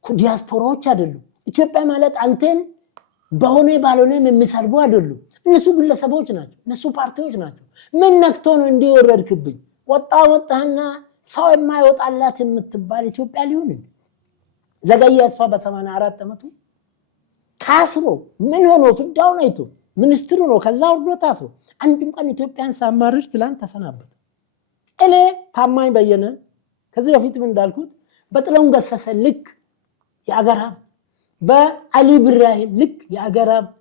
ዲያስፖራዎች አይደሉም። ኢትዮጵያ ማለት አንተን በሆነ ባልሆነ የሚሰልቡ አይደሉም። እነሱ ግለሰቦች ናቸው፣ እነሱ ፓርቲዎች ናቸው። ምን ነክቶ ነው እንዲወረድክብኝ? ወጣህና ሰው የማይወጣላት የምትባል ኢትዮጵያ ሊሆን ዘገየ አስፋ በ84 ዓመቱ ታስሮ ምን ሆኖ ፍዳውን አይቶ ሚኒስትሩ ነው ከዛ ወርዶ ታስሮ አንድም ቀን ኢትዮጵያን ሳማርር ትላንት ተሰናበት። እኔ ታማኝ በየነ ከዚህ በፊትም እንዳልኩት በጥላሁን ገሰሰ ልክ የአገር ሀብት፣ በአሊ ብራሂም ልክ የአገር ሀብት፣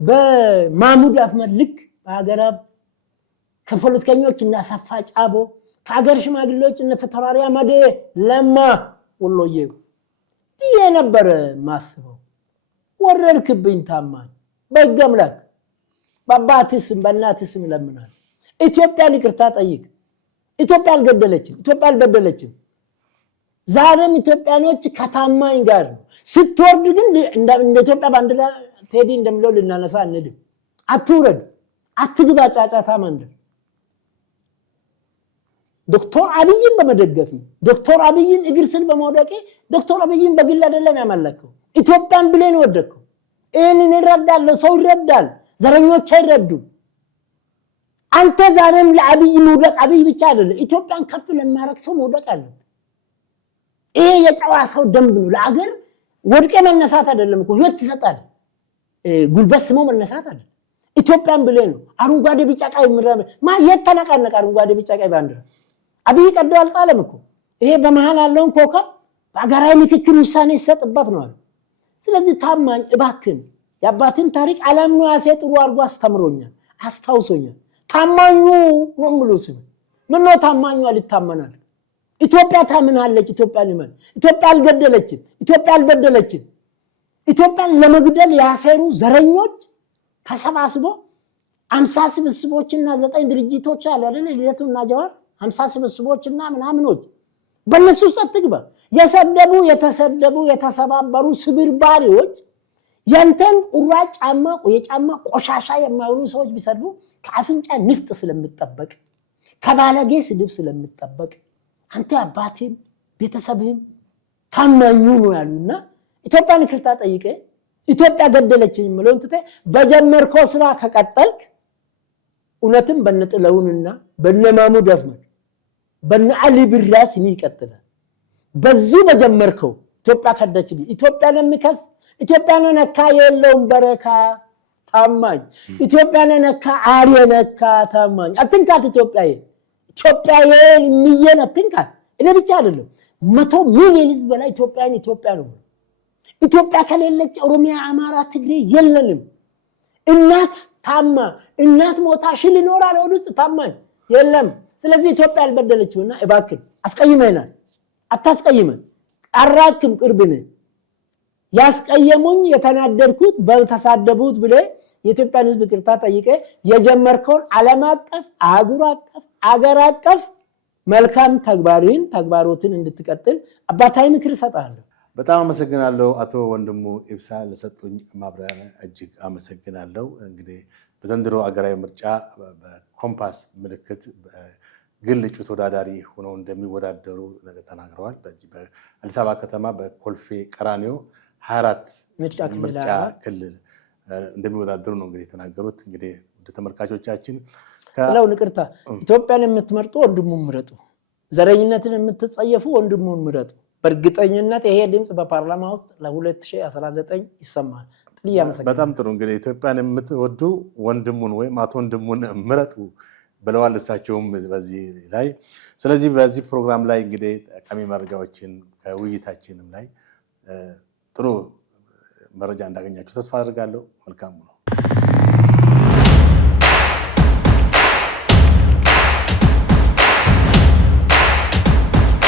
በማሙድ አህመድ ልክ የአገር ሀብት፣ ከፖለቲከኞች እና አሰፋ ጫቦ ከአገር ሽማግሌዎች እነ ፊታውራሪ አህመድ ለማ ወሎዬ ይሄ ነበር ማስበው። ወረድክብኝ ታማኝ በሕግ አምላክ በአባትህ ስም በእናትህ ስም እለምናለሁ። ኢትዮጵያን ይቅርታ ጠይቅ። ኢትዮጵያ አልገደለችም፣ ኢትዮጵያ አልበደለችም። ዛሬም ኢትዮጵያኖች ከታማኝ ጋር ነው። ስትወርድ ግን እንደ ኢትዮጵያ ባንዲራ ቴዲ እንደሚለው ልናነሳ አንድም። አትውረድ፣ አትግባ ጫጫታ መንደር። ዶክተር አብይን በመደገፍ ዶክተር አብይን እግር ስር በመውደቄ ዶክተር አብይን በግል አይደለም ያመለከው ኢትዮጵያን ብለን ወደቀው። ይሄንን ይረዳል፣ ሰው ይረዳል፣ ዘረኞች አይረዱም። አንተ ዛሬም ለአብይ መውደቅ አብይ ብቻ አይደለም ኢትዮጵያን ከፍ ለማረክ ሰው መውደቅ አለ። ይሄ የጨዋ ሰው ደንብ ነው። ለአገር ወድቀ መነሳት አይደለም እኮ ህይወት ይሰጣል። ጉልበት ስሞ መነሳት አይደለም። ኢትዮጵያን ብለን ነው አረንጓዴ ቢጫ ቀይ ምራም የተነቃነቀ አረንጓዴ ቢጫ ቀይ ባንዲራ አብይ ቀዶ አልጣለም እኮ። ይሄ በመሃል ያለውን ኮከብ በአገራዊ ምክክር ውሳኔ ይሰጥበት ነው። ስለዚህ ታማኝ እባክን የአባትን ታሪክ ዓለም ነው ያሴ ጥሩ አድርጎ አስተምሮኛል፣ አስታውሶኛል። ታማኙ ነው ብሎ ሲል ምን ነው ታማኙ አልታመናል። ኢትዮጵያ ታምናለች። ኢትዮጵያን ይመን ኢትዮጵያ አልገደለችም፣ ኢትዮጵያ አልበደለችም። ኢትዮጵያን ለመግደል ያሰሩ ዘረኞች ተሰባስቦ 50 ስብስቦችና 9 ድርጅቶች አሉ አይደል? ልደቱና ጀዋር 50 ስብስቦችና ምናምኖች በእነሱ ውስጥ አትግባ። የሰደቡ የተሰደቡ የተሰባበሩ ስብርባሪዎች ያንተን ቁራጭ ጫማ የጫማ ቆሻሻ የማይሆኑ ሰዎች ቢሰድቡ ከአፍንጫ ንፍጥ ስለምትጠበቅ ከባለጌ ስድብ ስለምትጠበቅ አንተ አባቴም ቤተሰብህም ታማኙ ነው ያሉና ኢትዮጵያን ይቅርታ ጠይቀ ኢትዮጵያ ገደለችኝ ምለውን ተተ በጀመርከው ስራ ከቀጠልክ እውነትም በነጥለውንና በነማሙድ አህመድ በነአሊ ብራስ ይቀጥላል። በዚህ በጀመርከው ኢትዮጵያ ከደችልኝ ኢትዮጵያን የሚከስ ኢትዮጵያን ነካ የለውም በረካ ታማኝ ኢትዮጵያን ነካ አሪ ነካ ታማኝ አትንካት ኢትዮጵያዬ ኢትዮጵያዬ የሚየን አትንካት። እኔ ብቻ አይደለም 100 ሚሊዮን ህዝብ በላይ ኢትዮጵያ ነው። ኢትዮጵያ ከሌለች ኦሮሚያ፣ አማራ፣ ትግሬ የለንም። እናት ታማ እናት ሞታ ሽል ይኖራል ወዱስ ታማኝ የለም። ስለዚህ ኢትዮጵያ አልበደለችውና እባክህ አስቀይመናል፣ አታስቀይመን፣ አራክም ቅርብነ ያስቀየሙኝ የተናደርኩት በተሳደቡት ብለ የኢትዮጵያን ህዝብ ይቅርታ ጠይቀ የጀመርከውን ዓለም አቀፍ አህጉር አቀፍ አገር አቀፍ መልካም ተግባሮትን እንድትቀጥል አባታዊ ምክር እሰጣለሁ። በጣም አመሰግናለሁ አቶ ወንድሙ ኢብሳ ለሰጡኝ ማብራሪያ እጅግ አመሰግናለሁ። እንግዲህ በዘንድሮ አገራዊ ምርጫ በኮምፓስ ምልክት ግል እጩ ተወዳዳሪ ሆነው እንደሚወዳደሩ ተናግረዋል። በዚህ በአዲስ አበባ ከተማ በኮልፌ ቀራኒዮ 24 ምርጫ ክልል እንደሚወዳደሩ ነው እንግዲህ የተናገሩት። እንግዲህ ወደ ተመልካቾቻችን ከለው ንቅርታ ኢትዮጵያን የምትመርጡ ወንድሙን ምረጡ፣ ዘረኝነትን የምትጸየፉ ወንድሙን ምረጡ። በእርግጠኝነት ይሄ ድምጽ በፓርላማ ውስጥ ለ2019 ይሰማል። በጣም ጥሩ። እንግዲህ ኢትዮጵያን የምትወዱ ወንድሙን ወይም አቶ ወንድሙን ምረጡ ብለዋል እሳቸውም በዚህ ላይ። ስለዚህ በዚህ ፕሮግራም ላይ እንግዲህ ጠቃሚ መረጃዎችን ከውይይታችንም ላይ ጥሩ መረጃ እንዳገኛችሁ ተስፋ አድርጋለሁ። መልካም ነው።